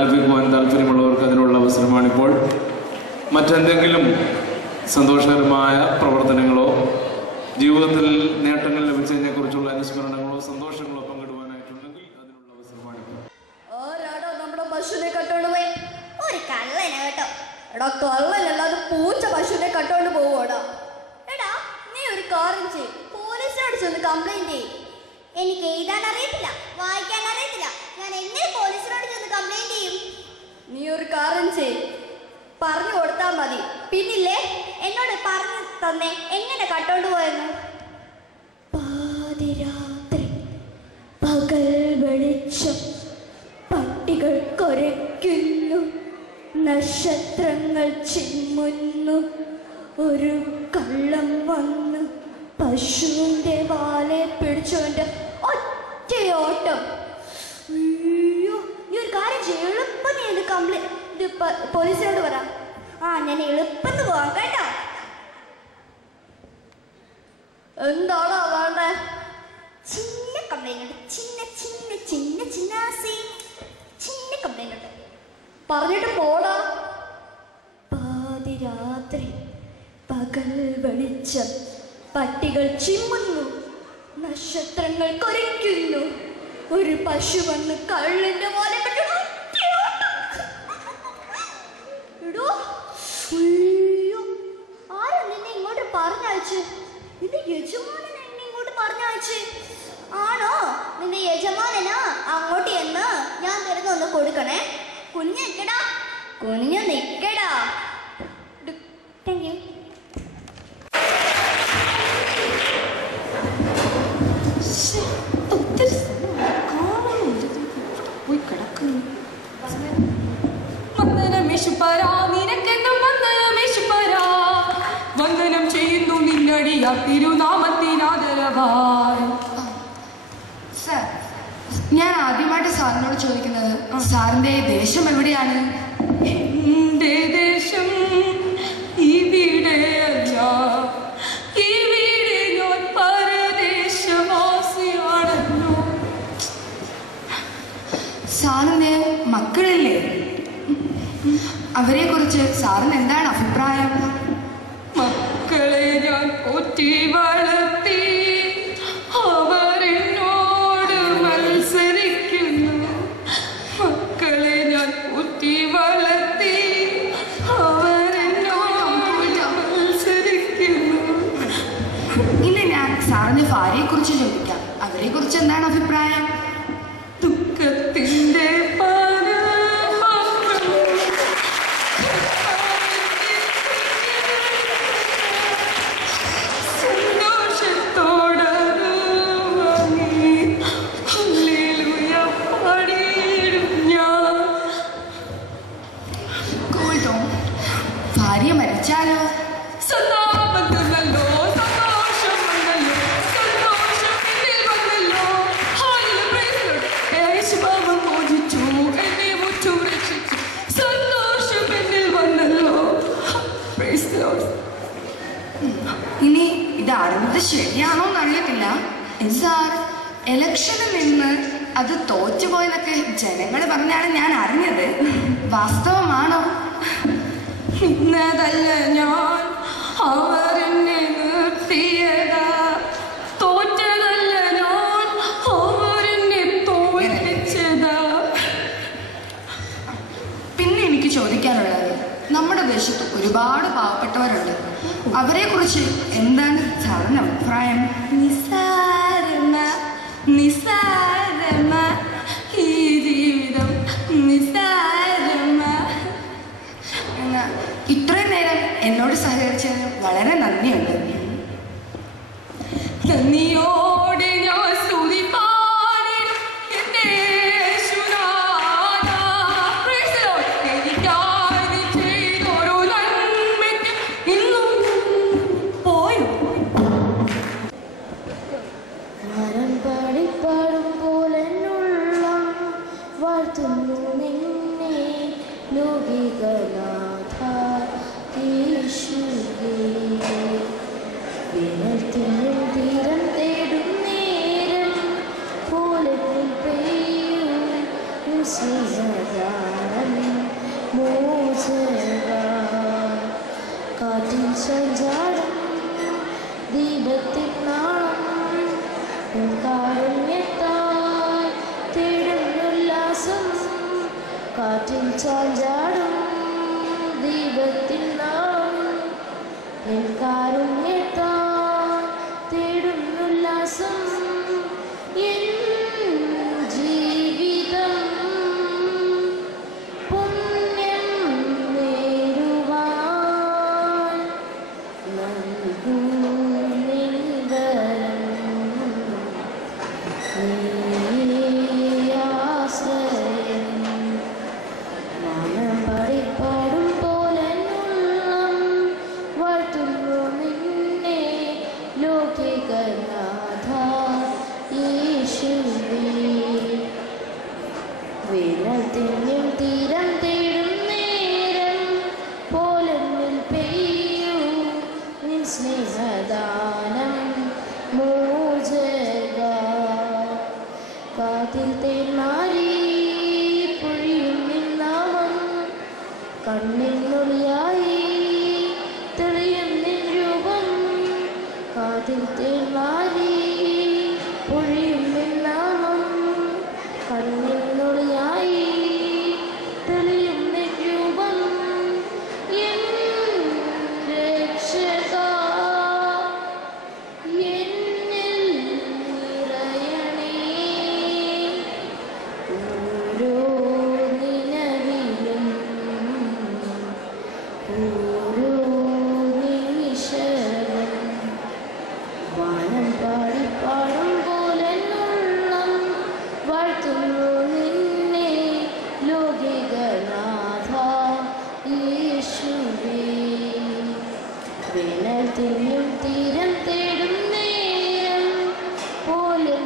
ആലപിക്കുവാൻ താല്പര്യമുള്ളവർക്ക് അതിനുള്ള അവസരമാണിപ്പോൾ. മറ്റെന്തെങ്കിലും സന്തോഷകരമായ പ്രവർത്തനങ്ങളോ ജീവിതത്തിൽ നേട്ടങ്ങൾ ലഭിച്ചതിനെ കുറിച്ചുള്ള അനുസ്മരണങ്ങളോ സന്തോഷങ്ങളോ പങ്കിടുവാനായിട്ടുണ്ടെങ്കിൽ അതിനുള്ള അവസരമാണിപ്പോൾ. നമ്മുടെ പശുവിനെ കട്ടോണ്ട് പോയി ഒരു കള്ളനെ കേട്ടോ. എടാ കള്ളനല്ലാതെ പൂച്ച പശുവിനെ കട്ടോണ്ട് പോവോടാ. എടാ നീ ഒരു കാര്യം ചെയ്യും, പോലീസിനോട് ചെന്ന് കംപ്ലൈന്റ് ചെയ്യും. എനിക്ക് എഴുതാൻ അറിയത്തില്ല, വായിക്കാൻ അറിയത്തില്ല, ഞാൻ എങ്ങനെ പോലീസിനോട് ചെന്ന് കംപ്ലൈന്റ് ചെയ്യും? നീ ഒരു കാര്യം ചെയ്യും, പറഞ്ഞു കൊടുത്താൽ മതി. പിന്നില്ലേ എന്നോട് പറഞ്ഞു തന്നെ എങ്ങനെ കട്ടോണ്ട് പോയെന്ന്. പാതിരാത്രി പകൽ വെളിച്ചം പട്ടികൾ കൊരയ്ക്കുന്നു, നക്ഷത്രങ്ങൾ ചിമ്മുന്നു, ഒരു കള്ളം വന്നു പശുവിന്റെ വാലെ പിടിച്ചവന്റെ ഒറ്റയോട്ടം. അയ്യോ നീ ഒരു കാര്യം ചെയ്യും, എളുപ്പം നീ ഇത് കംപ്ലൈന്റ് പോലീസിനോട് പറ. ഞാൻ എളുപ്പം പോവാം കേട്ടോ. എന്താണോ വേണ്ടേ? ചിന്ന കംപ്ലൈന്റ് ഉണ്ട്, ചിന്ന ചിന്ന ചിന്ന ചിന്നാസി ചിന്ന കംപ്ലൈന്റ് ഉണ്ട്. പറഞ്ഞിട്ട് പോടാ. പാതിരാത്രി പകൽ വെളിച്ചം പട്ടികൾ ചിമ്മുന്നു, നക്ഷത്രങ്ങൾ കൊരയ്ക്കുന്നു, ഒരു പശു വന്ന് കള്ളിന്റെ പോലെ ആരാ നിന്നെ ഇങ്ങോട്ട് പറഞ്ഞയച്ച്? നിന്റെ യജമാനൻ എന്നെ ഇങ്ങോട്ട് പറഞ്ഞയച്ച് ആണോ? നിന്റെ യജമാനനാ അങ്ങോട്ട് എന്ന് ഞാൻ തരുന്നൊന്ന് കൊടുക്കണേ. കുഞ്ഞു നിക്കടാ, കുഞ്ഞു നിക്കടാ. Thank you. വന്ദനം ചെയ്യുന്നു നിന്നടിയ തിരുനാമത്തിനാദരവായി. സർ, ഞാൻ ആദ്യമായിട്ട് സാറിനോട് ചോദിക്കുന്നത് സാറിന്റെ ദേശം എവിടെയാണ്? എന്റെ ദേശം ഇവിടെയല്ല, ഇവിടെ ഞാൻ പരദേശവാസിയാണല്ലോ. സാറിന് മക്കളില്ലേ? അവരെ കുറിച്ച് സാറിന് എന്താണ് അഭിപ്രായം? മക്കളെ ഞാൻ പോറ്റി വളർത്തി, അവരെന്നോട് മത്സരിക്കുന്നു. മക്കളെ ഞാൻ പോറ്റി വളർത്തി, അവരെന്നോട് മത്സരിക്കുന്നു. ഇനി ഞാൻ സാറിന്റെ ഭാര്യയെ കുറിച്ച് ചോദിക്കാം. അവരെ കുറിച്ച് എന്താണ് അഭിപ്രായം? ദുഃഖത്തിന്റെ ഭാര്യ മരിച്ചാലോ? ഇനി ഇത് അറിഞ്ഞത് ശരിയാണോ എന്നറിയത്തില്ല. സാർ, ഇലക്ഷനിൽ നിന്ന് അത് തോറ്റുപോയെന്നൊക്കെ ജനങ്ങൾ പറഞ്ഞാണ് ഞാൻ അറിഞ്ഞത്. വാസ്തവമാണോ? ഇന്നതല്ല ഞാൻ, അവരെന്നെ നിർത്തിയതാ. തോറ്റതല്ല ഞാൻ, അവരെന്നെ തോൽപ്പിച്ചതാ. പിന്നെ എനിക്ക് ചോദിക്കാനുള്ളത്, നമ്മുടെ ദേശത്ത് ഒരുപാട് പാവപ്പെട്ടവരുണ്ട്. അവരെ കുറിച്ച് എന്താണ് സാറിന്റെ അഭിപ്രായം? നിസാരമ നിസാരമ ഈ ജീവിതം നിസാരമ. ഇത്രയും നേരം എന്നോട് സഹകരിച്ചതിന് വളരെ നന്ദിയുണ്ട്. നന്ദിയോടെ ഞാൻ സ്തുതി പാടിടും എന്റെ യേശുനാഥാ. Praise the Lord. എനിക്കായി നീ ചെയ്തൊരു നന്മയ്ക്ക് ഇന്നും പോയോ? മരം പാടിപ്പാടുമ്പോൾ എന്നുള്ള വാഴ്ത്തുന്നു നിന്നെ ലോകികനാഥ യേശുവേ. തീരം തേടും ദൈവത്തിൻ നാളം കാരുണ്യത്താൽ തേടുന്നുല്ലാസം കാറ്റിൽ ചാഞ്ചാടും ദൈവത്തിൻ നാളം കാരുണ്യത്താൽ തേടുന്നുല്ലാസം എൻ ജീവിതം പുണ്യം നേരുവാൻ നൽകൂ നിൻവരം നീയാശ്രയം മനം പാടിപ്പാടും പോലെ ഉള്ളം വാഴ്ത്തുന്നു നിന്നെ ലോകികനാഥ യേശുവേ വേനൽത്തിനും തീരം തേടും നേരം പോലെന്നിൽ പെയ്യൂ നിൻ സ്നേഹദാനം മോചക കാതിൽ തേന്മാരി പൊഴിയും നിൻ നാമം കണ്ണിനുള്ളിയായി തെളിയും നിൻ രൂപം കാതിൽ തേന്മാരി പൊഴിയും നിൻ നാമം കണ്ണിനുള്ളിയായി തെളിയും നിൻ രൂപം എൻ രക്ഷക എന്നിൽ നിറയണേ ഓരോ നിലവിലും ഓരോ നിമിഷവും വാനം പാടിപ്പാടും പോലെ ഉള്ളം വാഴ്ത്തുന്നു നിന്നെ ലോകികനാഥ യേശുവേ വേനൽത്തിനും തീരം തേടും നേരം പോലെ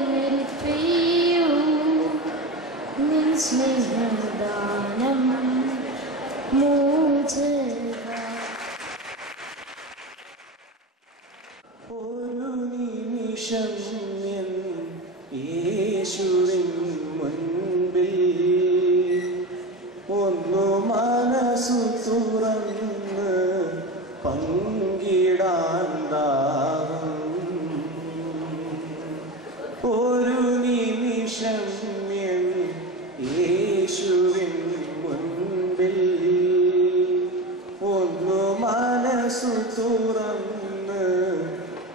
പെയ്യൂ നിൻ സ്നേഹദാനം മോചക ഒരു നിമിഷം എൻ യേശുവിൻ മുൻപിൽ ഒന്നു മനസ്സു തുറന്ന് പങ്കിടാൻ ദാഹം ഒരു നിമിഷം എൻ യേശുവിൻ മുൻപിൽ ഒന്നു മനസ്സു തുറന്ന്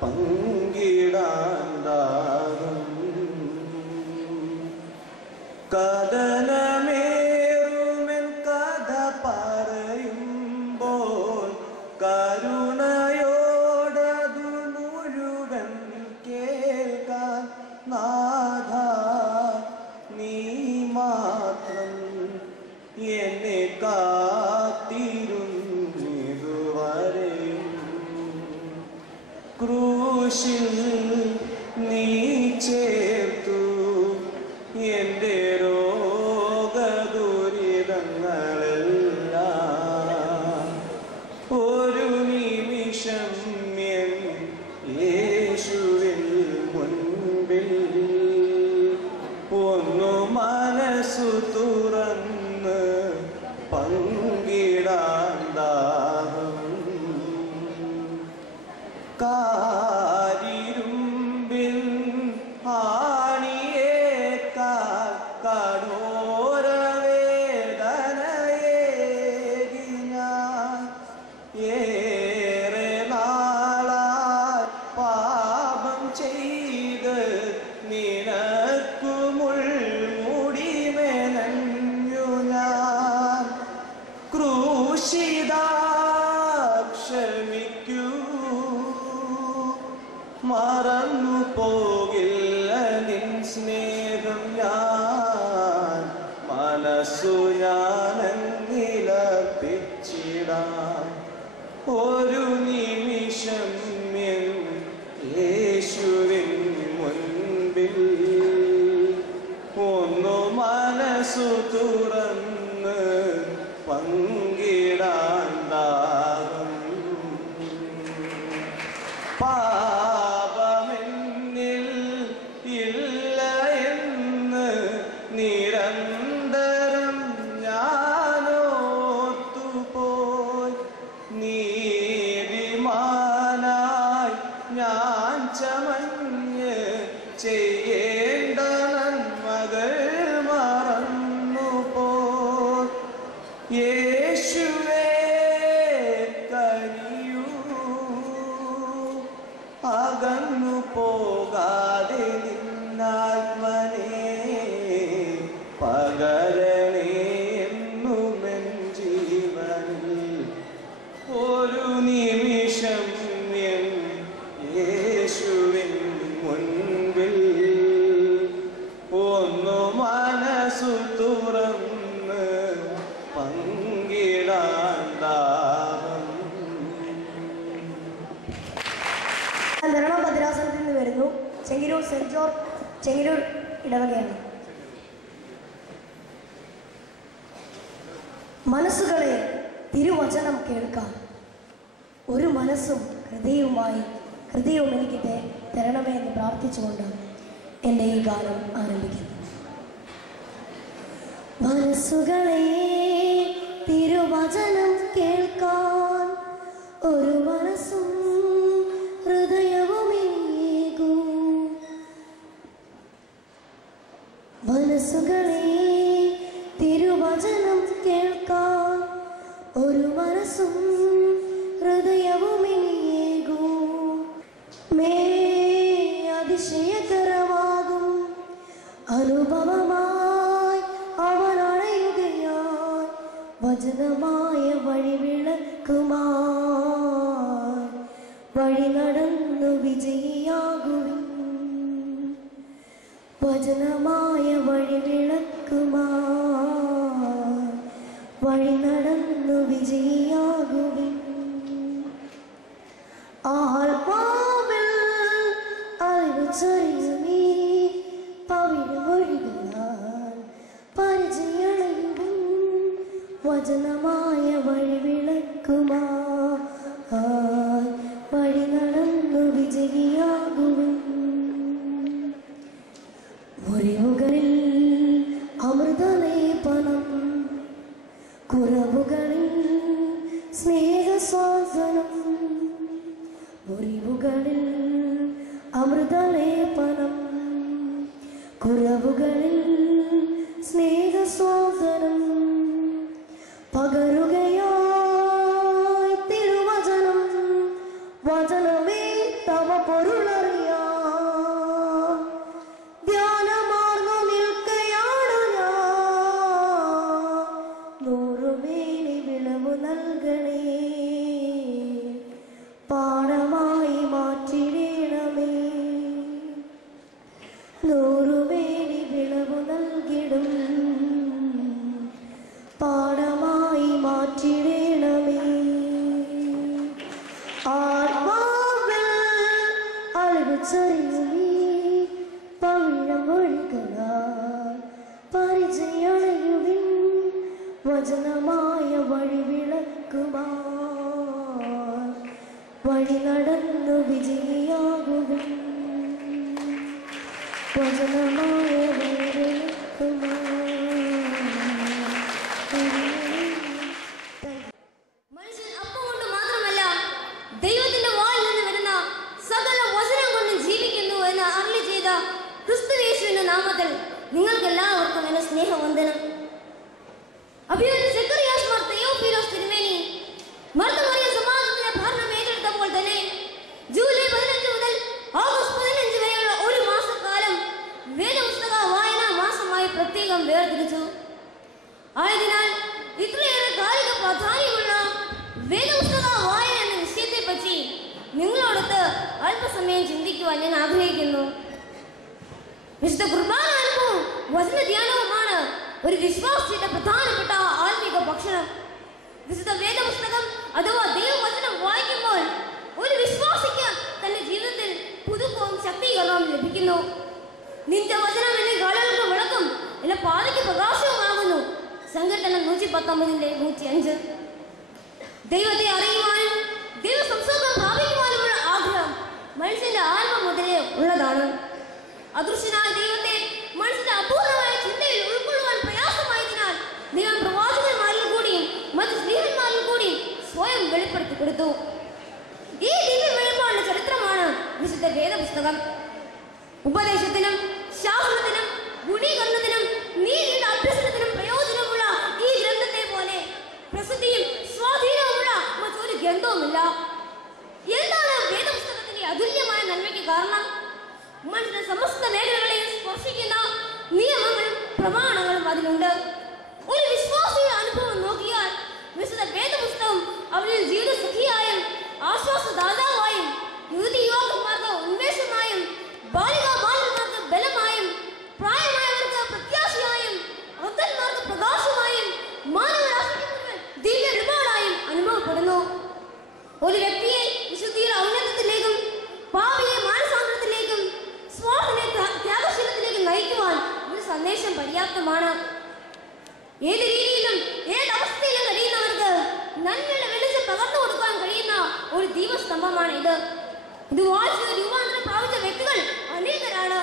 പങ്കിടാൻ ദാഹം കഥനമേറുമെൻ കഥ പറയുമ്പോൾ കരുണയോടതു മുഴുവൻ കേൾക്കാൻ നാഥ നീ മാത്രം എന്നെ കാത്തിരുന്നിതുവരെയും ക്രൂശിൽ നീ ചേർത്തു എൻ്റെ രോഗദുരിതങ്ങളെല്ലാം ഒരു നിമിഷം എൻ യേശുവിൻ മുൻപിൽ ഒന്നു മനസ്സു തുറന്ന് പങ്കിടാൻ ദാഹം കാരിരുമ്പിൻ ആണിയേക്കാൾ കഠോരവേദനയേകി ഞാൻ ഏറെ നാളായി പാപം ചെയ്ത് നിനക്കു മുൾമുടി മെനഞ്ഞു ഞാൻ ക്രൂശിതാ ക്ഷമിക്കൂ മറന്നു പോകില്ല നിൻ സ്നേഹം ഞാൻ മനസ്സു ഞാനങ്ങിലപ്പിച്ചിടാം ഒരു നിമിഷം എൻ യേശുവിൻ മുൻപിൽ ഒന്നു മനസ്സു തുറന്ന് പങ്കിടാൻ ദാഹം പാപമെന്നിൽ ഇല്ല എന്ന് നിരന്തരം ഞാനോർത്തുപോയി നീതിമാനായി ഞാൻ ചമഞ്ഞ് ചെയ്യേണ്ട നന്മകൾ മറന്നു പോ. യേശുവേ കനിയൂ, അകന്നു പോകാതെ നിന്നാത്മനെ പകരണേ എന്നുമെൻ ജീവനിൽ. ഒരു നിമിഷം എൻ യേശുവിൻ മുൻപിൽ ഒന്നു മനസ്സു തുറന്ന് പങ്കിടാൻ ദാഹം. ധരണം ഭദ്രാസനത്തിൽ നിന്ന് വരുന്നു. ചെങ്ങന്നൂർ സെന്റ് ജോർജ് ചെങ്ങന്നൂർ ഇടവകയാണ്. മനസ്സുകളെ തിരുവചനം കേൾക്കാൻ ഒരു മനസ്സും ഹൃദയവും എനിക്ക് തരണമേ എന്ന് പ്രാർത്ഥിച്ചുകൊണ്ട് എൻ്റെ ഈ ഗാനം ആരംഭിക്കുന്നു. മനസ്സുകളെ തിരുവചനം കേൾക്കാൻ ഒരു മനസ്സും ഹൃദയവുമേകൂ. മനസ്സുകളെ തിരുവചനം കേൾക്കാൻ ഒരു മനസ്സും ഹൃദയവുമേകൂ. അതിശയകരമാകും അനുഭവമായി അവൻ അണയുകയാൽ വചനമായ വഴിവിളക്കുമായി വഴി നടന്നു വിജയിയാകുവിൻ. വചനമായ വഴിവിളക്കുമായി വഴി നടന്നു വിജയിയാകുവിൻ. ആത്മാവിൽ അറിവ് ചൊരിയുമീ പവിഴമൊഴികളാൽ പരിചയണയുവിൻ. വചനമായ വഴിവിളക്കുമായി വഴി നടന്നു വിജയിയാകുവിൻ. മുറിവുകളിൽ അമൃതലേപനം, കുറവുകളിൽ സ്നേഹസ്വാസനം. മുറിവുകളിൽ അമൃതലേപനം, കുറവുകളിൽ സ്നേഹസ്വാസനം. പകരുകയായി തിരുവചനം, വചനമേ തവ പൊരുളറിയാം. ധ്യാനമാർന്നു നിൽക്കയാണു ഞാൻ, നൂറുമേനി വിളവു നൽകണേ. പാഠമായി മാറ്റിടണമേ, നൂറുമേനി വിളവു നൽകിടും. പാഠമായി മാറ്റിടണമേ. ആത്മാവിൽ അറിവ് ചൊരിയുമീ പവിഴമൊഴികളാൽ പരിചയണയുവിൻ. വചനമായ വഴിവിളക്കുമായി വഴി നടന്നു വിജയിയാകുവിൻ. വചനമായ മനുഷ്യൻ അപ്പം കൊണ്ട് മാത്രമല്ല ദൈവത്തിന്റെ വായിൽ നിന്ന് വരുന്ന സകല വചനം കൊണ്ട് ജീവിക്കുന്നു എന്ന് അരുളി ചെയ്ത ക്രിസ്തുയേശുവിന്റെ നാമത്തിൽ നിങ്ങൾക്കെല്ലാവർക്കും എന്റെ സ്നേഹവന്ദനം. അഭിവന്യ സെക്കറിയാസ് മാർ തെയോഫിലോസ് തിരുമേനി മർദ്ദമറിയ സമാജത്തിന്റെ ഭരണം ഏറ്റെടുത്തപ്പോൾ തന്നെ ജൂലൈ 15 മുതൽ ഓഗസ്റ്റ് 15 വരെയുള്ള ഒരു മാസക്കാലം വേദപുസ്തക വായനാ മാസമായി പ്രത്യേകം വേർതിരിച്ചു. ആയതിനാൽ ഇത്രയേറെ കാലിക പ്രാധാന്യമുള്ള വേദപുസ്തക വായന എന്ന വിഷയത്തെ പറ്റി നിങ്ങളോടൊത്ത് അല്പസമയം ചിന്തിക്കുവാൻ ഞാൻ ആഗ്രഹിക്കുന്നു. വിശുദ്ധ കുർബാന അനുഭവവും വചന ധ്യാനവുമാണ് ഒരു വിശ്വാസിയുടെ പ്രധാനപ്പെട്ട ആത്മീക ഭക്ഷണം. വിശുദ്ധ വേദപുസ്തകം അഥവാ ദൈവവചനം വായിക്കുമ്പോൾ ഒരു വിശ്വാസിക്ക് തന്റെ ജീവിതത്തിൽ പുതുക്കവും ശക്തീകരണവും ലഭിക്കുന്നു. നിന്റെ വചനം എന്നെ കാലുകൾക്ക് വിളക്കും, എന്റെ പാതയ്ക്ക് പ്രകാശവുമാകുന്നു. സങ്കീർത്തനം 119:105. ദൈവത്തെ അറിയുവാനും ദൈവ സംസർഗം പ്രാപിക്കുവാനുമുള്ള ആഗ്രഹം മനുഷ്യന്റെ ആത്മ മുതലേ ഉള്ളതാണ്. അദൃശ്യനായ ദൈവത്തെ മനുഷ്യന്റെ അപൂർണമായ ചിന്തയിൽ ഉൾക്കൊള്ളുവാൻ പ്രയാസമായതിനാൽ ദൈവം പ്രവാചകന്മാരിൽ കൂടിയും മറ്റ് സ്ത്രീഹന്മാരിൽ കൂടിയും സ്വയം വെളിപ്പെടുത്തി കൊടുത്തു. ഈ ദിവ്യ വെളിപ്പാടിന്റെ ചരിത്രമാണ് വിശുദ്ധ വേദപുസ്തകം. ഉപദേശത്തിനും ശാസ്ത്രത്തിനും ഗുണീകരണത്തിനും നീതിയുടെ അഭ്യസനത്തിനും പ്രയോജനമുള്ള ഈ ഗ്രന്ഥത്തെ പോലെ പ്രസിദ്ധിയും സ്വാധീനവുമുള്ള മറ്റൊരു ഗ്രന്ഥവുമില്ല. എന്താണ് വേദപുസ്തകത്തിന്റെ അതുല്യമായ നന്മയ്ക്ക് കാരണം? മനുഷ്യന്റെ സമസ്ത മേഖലകളെയും സ്പർശിക്കുന്ന നിയമങ്ങളും പ്രമാണങ്ങളും അതിലുണ്ട്. ഒരു വിശ്വാസിയുടെ അനുഭവം നോക്കിയാൽ വിശുദ്ധ വേദപുസ്തകം അവരിൽ ജീവിത സഖിയായും ആശ്വാസദാതാവായും യുവതി യുവാക്കന്മാർക്ക് ഉന്മേഷമായും ബാലികാ ബാലന്മാർക്ക് ബലമായും പ്രായമായവർക്ക് പ്രത്യാശയായും വൃദ്ധന്മാർക്ക് പ്രകാശമായും മാനവരാശിക്ക് ദിവ്യ ഒരുപാടായും അനുഭവപ്പെടുന്നു. ഒരു വ്യക്തിയെ വിശുദ്ധിയുടെ ഔന്നത്യത്തിലേക്കും പാപിയെ മാനസാന്തരത്തിലേക്കും സ്വാർത്ഥനെ ത്യാഗശീലത്തിലേക്കും നയിക്കുവാൻ ഒരു സന്ദേശം പര്യാപ്തമാണ്. ഏത് രീതിയിലും ഏതവസ്ഥയിലും കഴിയുന്നവർക്ക് നന്മയുടെ വെളിച്ചം പകർന്നു കൊടുക്കാൻ കഴിയുന്ന ഒരു ദീപസ്തംഭമാണ് ഇത്. ഇത് വായിച്ച് രൂപാന്തരം പ്രാപിച്ച വ്യക്തികൾ അനേകരാണ്.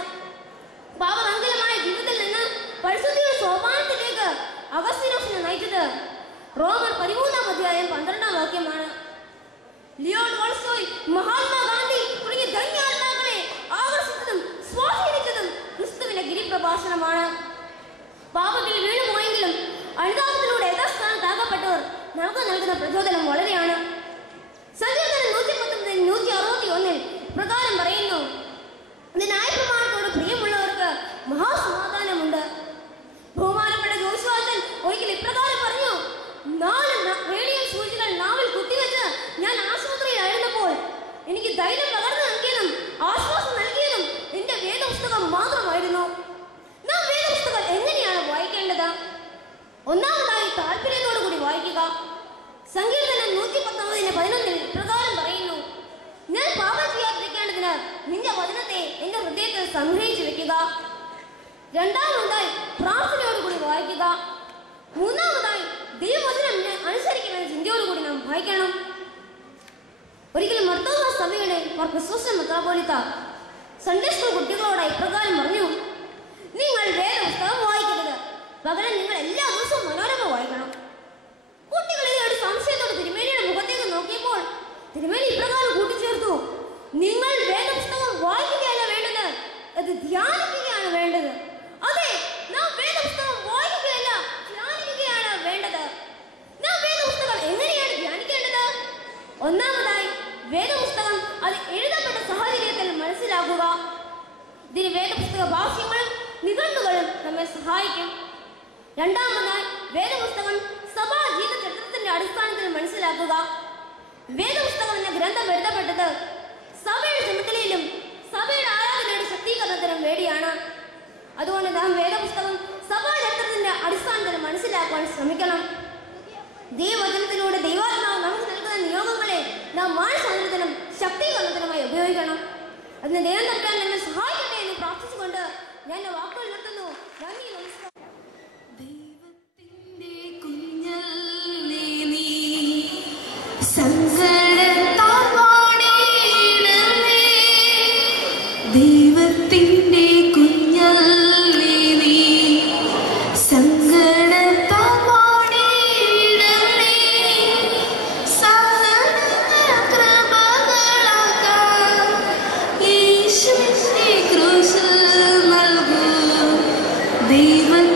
പാപമംഗലമായ ജീവിതത്തിൽ നിന്ന് പരിശുദ്ധിയുടെ സോപാനത്തിലേക്ക് അഗസ്തീനോസിനെ നയിച്ചത് റോമർ 13-12 ലിയോൺ ടോൾസ്റ്റോയ്, മഹാത്മാഗാന്ധി തുടങ്ങിയ ധന്യാത്മാക്കളെ ആകർഷിച്ചതും സ്വാധീനിച്ചതും ക്രിസ്തുവിന്റെ ഗിരിപ്രഭാഷണമാണ്. പാപത്തിൽ വീണുപോയെങ്കിലും അനുതാപത്തിലൂടെ യഥാസ്ഥാനത്താകപ്പെട്ടവർ നമുക്ക് നൽകുന്ന പ്രചോദനം വളരെയാണ്. സങ്കീർത്തനം 119-161 പ്രകാരം പറയുന്നു, ന്യായപ്രമാണത്തോട് പ്രിയമുള്ളവർക്ക് മഹാസമാധാനമുണ്ട്. ബഹുമാനപ്പെട്ട ജോഷുവാച്ചൻ ഒരിക്കൽ ഇപ്രകാരം പറഞ്ഞു, 4 റേഡിയം സൂചികൾ നാവിൽ കുത്തിവെച്ച് ഞാൻ ആശുപത്രിയിലായിരുന്നപ്പോൾ എനിക്ക് ധൈര്യം പകർന്നു നൽകിയതും ആശ്വാസം നൽകിയതും എന്റെ വേദപുസ്തകം മാത്രമായിരുന്നു. നാം വേദപുസ്തകം എങ്ങനെയാണ് വായിക്കേണ്ടത്? ഒന്നാമതായി താല്പര്യത്തോടു കൂടി വായിക്കുക. സങ്കീർത്തനം 119-11 പ്രകാരം പറയുന്നു, ഞാൻ പാപം ചെയ്യാതിരിക്കേണ്ടതിന് നിന്റെ വചനത്തെ എന്റെ ഹൃദയത്തിൽ സംഗ്രഹിച്ചു വെക്കുക. രണ്ടാമതായി പ്രാർത്ഥനയോടുകൂടി വായിക്കുക. മൂന്നാമതായി ദൈവവചനം അനുസരിക്കുന്ന ചിന്തയോടുകൂടി നാം വായിക്കണം. ഒരിക്കലും മർത്തോമാ സഭയുടെ മെത്രാപ്പോലീത്ത സൺഡേ സ്കൂൾ കുട്ടികളോട് ഇപ്രകാരം പറഞ്ഞു, നിങ്ങൾ വേദപുസ്തകം വായിക്കരുത്, പകരം നിങ്ങൾ എല്ലാ ദിവസവും മനോരമ വായിക്കണം. കുട്ടികളെ ഒരു സംശയത്തോടെ തിരുമേനിയുടെ മുഖത്തേക്ക് നോക്കിയപ്പോൾ തിരുമേനി ഇപ്രകാരം കൂട്ടിച്ചേർത്തു, നിങ്ങൾ വേദപുസ്തകം വായിക്കുകയല്ല വേണ്ടത്, അത് ധ്യാനിക്കുകയാണ് വേണ്ടത്. അതെ, നാം വേദപുസ്തകം വായിക്കുകയല്ല ധ്യാനിക്കുകയാണ് വേണ്ടത്. നാം വേദപുസ്തകം എങ്ങനെയാണ് ധ്യാനിക്കേണ്ടത്? ഒന്നാമതായി വേദപുസ്തകം അത് എഴുതപ്പെട്ട സാഹചര്യത്തിൽ മനസ്സിലാക്കുക. ഇതിന് വേദപുസ്തക ഭാഷ്യങ്ങളും നിഘണ്ടുകളും നമ്മെ സഹായിക്കും. രണ്ടാമതായി വേദപുസ്തകം സഭാ ജീവിത ചരിത്രത്തിന്റെ അടിസ്ഥാനത്തിൽ മനസ്സിലാക്കുക. വേദപുസ്തകം എന്ന ഗ്രന്ഥം എഴുതപ്പെട്ടത് സഭയുടെ ചുമതലയിലും സഭയുടെ ആരാധനയുടെ ശക്തീകരണത്തിനും വേണ്ടിയാണ്. അതുകൊണ്ട് നാം വേദപുസ്തകം സഭാ ചരിത്രത്തിന്റെ അടിസ്ഥാനത്തിൽ മനസ്സിലാക്കാൻ ശ്രമിക്കണം. ദൈവവചനത്തിലൂടെ ദൈവാത്മാവ് നമുക്ക് നൽകുന്ന നിയോഗങ്ങളെ നാം മാനസാന്തരത്തിനും ശക്തീകരണത്തിനുമായി ഉപയോഗിക്കണം. അതിന് ദൈവം തമ്പുരാൻ നമ്മെ സഹായിക്കട്ടെ എന്ന് പ്രാർത്ഥിച്ചുകൊണ്ട് ഞാൻ വാക്കുകൾ നിർത്തുന്നു. നന്ദി, നമസ്കാരം. ദൈവത്തിന്റെ കുഞ്ഞല്ലേ നീ, സങ്കടത്താൽ വാടിയിടല്ലേ. ദൈവത്തിന്റെ കുഞ്ഞല്ലേ നീ, സങ്കടത്താൽ വാടിയിടല്ലേ. സഹനങ്ങൾ കൃപകളാകാൻ യേശുവിന്റെ ക്രൂശിൽ നൽകൂ. ദൈവം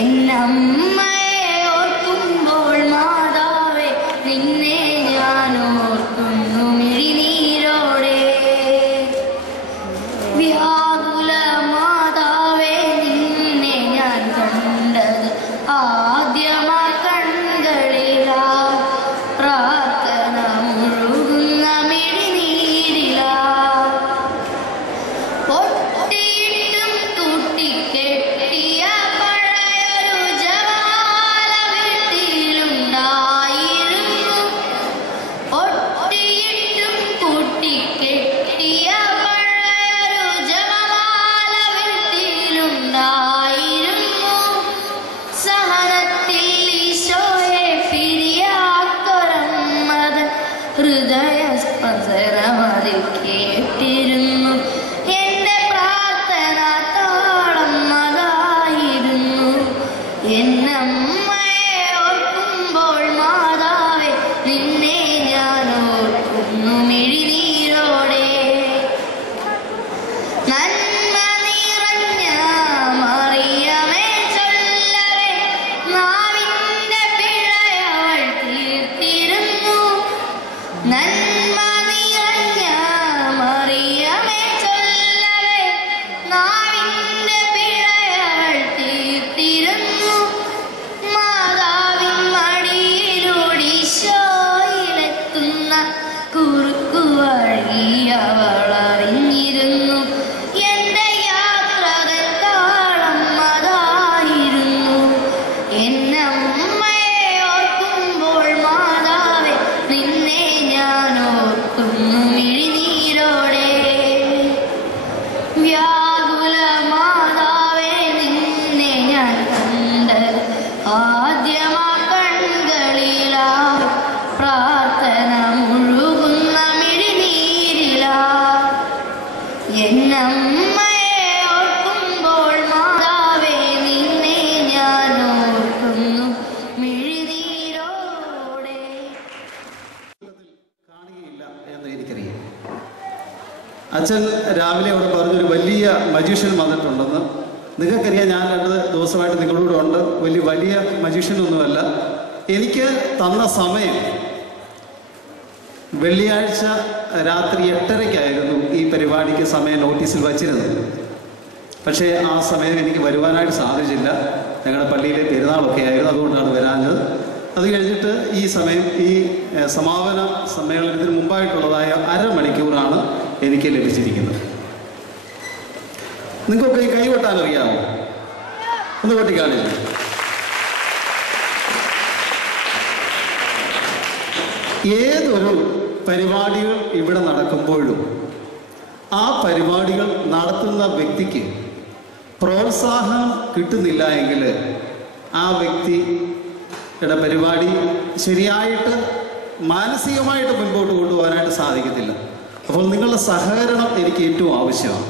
എന്നമ്മയെ ഓർക്കുമ്പോൾ മാതാവേ നിന്നെ ഞാൻ ഓർക്കുന്നു മിഴിനീരോടെ. വ്യാകുല മാതാവേ നിന്നെ ഞാൻ കണ്ടത് ആദ്യമാ കൺകളിലാ. പ്രാർത്ഥന മുഴുകുന്ന മിഴിനീരിലാ. പൊട്ടിയിട്ടും കൂട്ടിക്കെട്ടിയ പഴയൊരു ജവാല വീട്ടിലുണ്ടായിരുന്നു. പൊട്ടിയിട്ടും കൂട്ടിക്കെട്ടിയ പഴയൊരു ജവാല വീട്ടിലുണ്ടായിരുന്നു. സഹനത്തിൽ ഈശോയെ പിരിയാത്തൊരമ്മത് ഹൃദയസ്പന്ദനമതിൽ കേട്ടിരുന്നു. എന്റെ പ്രാർത്ഥന താളം അതായിരുന്നു. എന്നമ്മയെ ഓർക്കുമ്പോൾ മാതാവേ നിന്നെ ഞാൻ ഓർക്കുന്നു മിഴിനീരോടെ. നന്മ നിറഞ്ഞ മറിയമേ ചൊല്ലവേ നാവിന്റെ പിഴയവൾ തീർത്തിരുന്നു. നന്മ നിറഞ്ഞ മറിയമേ ചൊല്ലവേ നാവിന്റെ പിഴയവൾ തീർത്തിരുന്നു. മാതാവിൻ മടിയിലൂടെ ഈശോയിലെത്തുന്ന കുറുക്കുവഴി അവൾ അറിഞ്ഞിരുന്നു. എന്റെ യാത്രകൾ താളം അതായിരുന്നു. എന്നമ്മയെ ഓർക്കുമ്പോൾ മാതാവേ നിന്നെ ഞാൻ ഓർക്കുന്നു മിഴിനീരോടെ. വ്യാകുല മാതാവേ നിന്നെ ഞാൻ കണ്ടത് ആദ്യമാ കൺകളിലാ. പ്രാർത്ഥന മുഴുകുന്ന മിഴിനീരിലാ. എന്നമ്മയെ ഓർക്കുമ്പോൾ മാതാവേ നിന്നെ ഞാൻ ഓർക്കുന്നു മിഴിനീരോടെ. കാണുകയില്ല എന്ന് എനിക്കറിയാം. അച്ഛൻ രാവിലെ അവിടെ പറഞ്ഞൊരു വലിയ മജീഷ്യൻ വന്നിട്ടുണ്ടെന്ന്. നിങ്ങൾക്കറിയാം, ഞാൻ 2 ദിവസമായിട്ട് നിങ്ങളോട് ഉണ്ട്. വലിയ മജീഷ്യനൊന്നുമല്ല. എനിക്ക് തന്ന സമയം വെള്ളിയാഴ്ച രാത്രി 8:30-ക്കായിരുന്നു ഈ പരിപാടിക്ക് സമയം നോട്ടീസിൽ വച്ചിരുന്നത്. പക്ഷേ ആ സമയം എനിക്ക് വരുവാനായിട്ട് സാധിച്ചില്ല. ഞങ്ങളുടെ പള്ളിയിലെ പെരുന്നാളൊക്കെ ആയിരുന്നു, അതുകൊണ്ടാണ് വരാഞ്ഞത്. അത് കഴിഞ്ഞിട്ട് ഈ സമയം ഈ സമാപന സമ്മേളനത്തിന് മുമ്പായിട്ടുള്ളതായ അരമണിക്കൂറാണ് എനിക്ക് ലഭിച്ചിരിക്കുന്നത്. നിങ്ങൾക്കൊക്കെ ഈ കൈകൊട്ടാൻ അറിയാമോ? ഒന്ന് കൊട്ടിക്കാണില്ല. ഏതൊരു പരിപാടികൾ ഇവിടെ നടക്കുമ്പോഴും ആ പരിപാടികൾ നടത്തുന്ന വ്യക്തിക്ക് പ്രോത്സാഹനം കിട്ടുന്നില്ല എങ്കിൽ ആ വ്യക്തിയുടെ പരിപാടി ശരിയായിട്ട് മാനസികമായിട്ട് മുൻപോട്ട് കൊണ്ടുപോകാനായിട്ട് സാധിക്കത്തില്ല. അപ്പോൾ നിങ്ങളുടെ സഹകരണം എനിക്ക് ഏറ്റവും ആവശ്യമാണ്.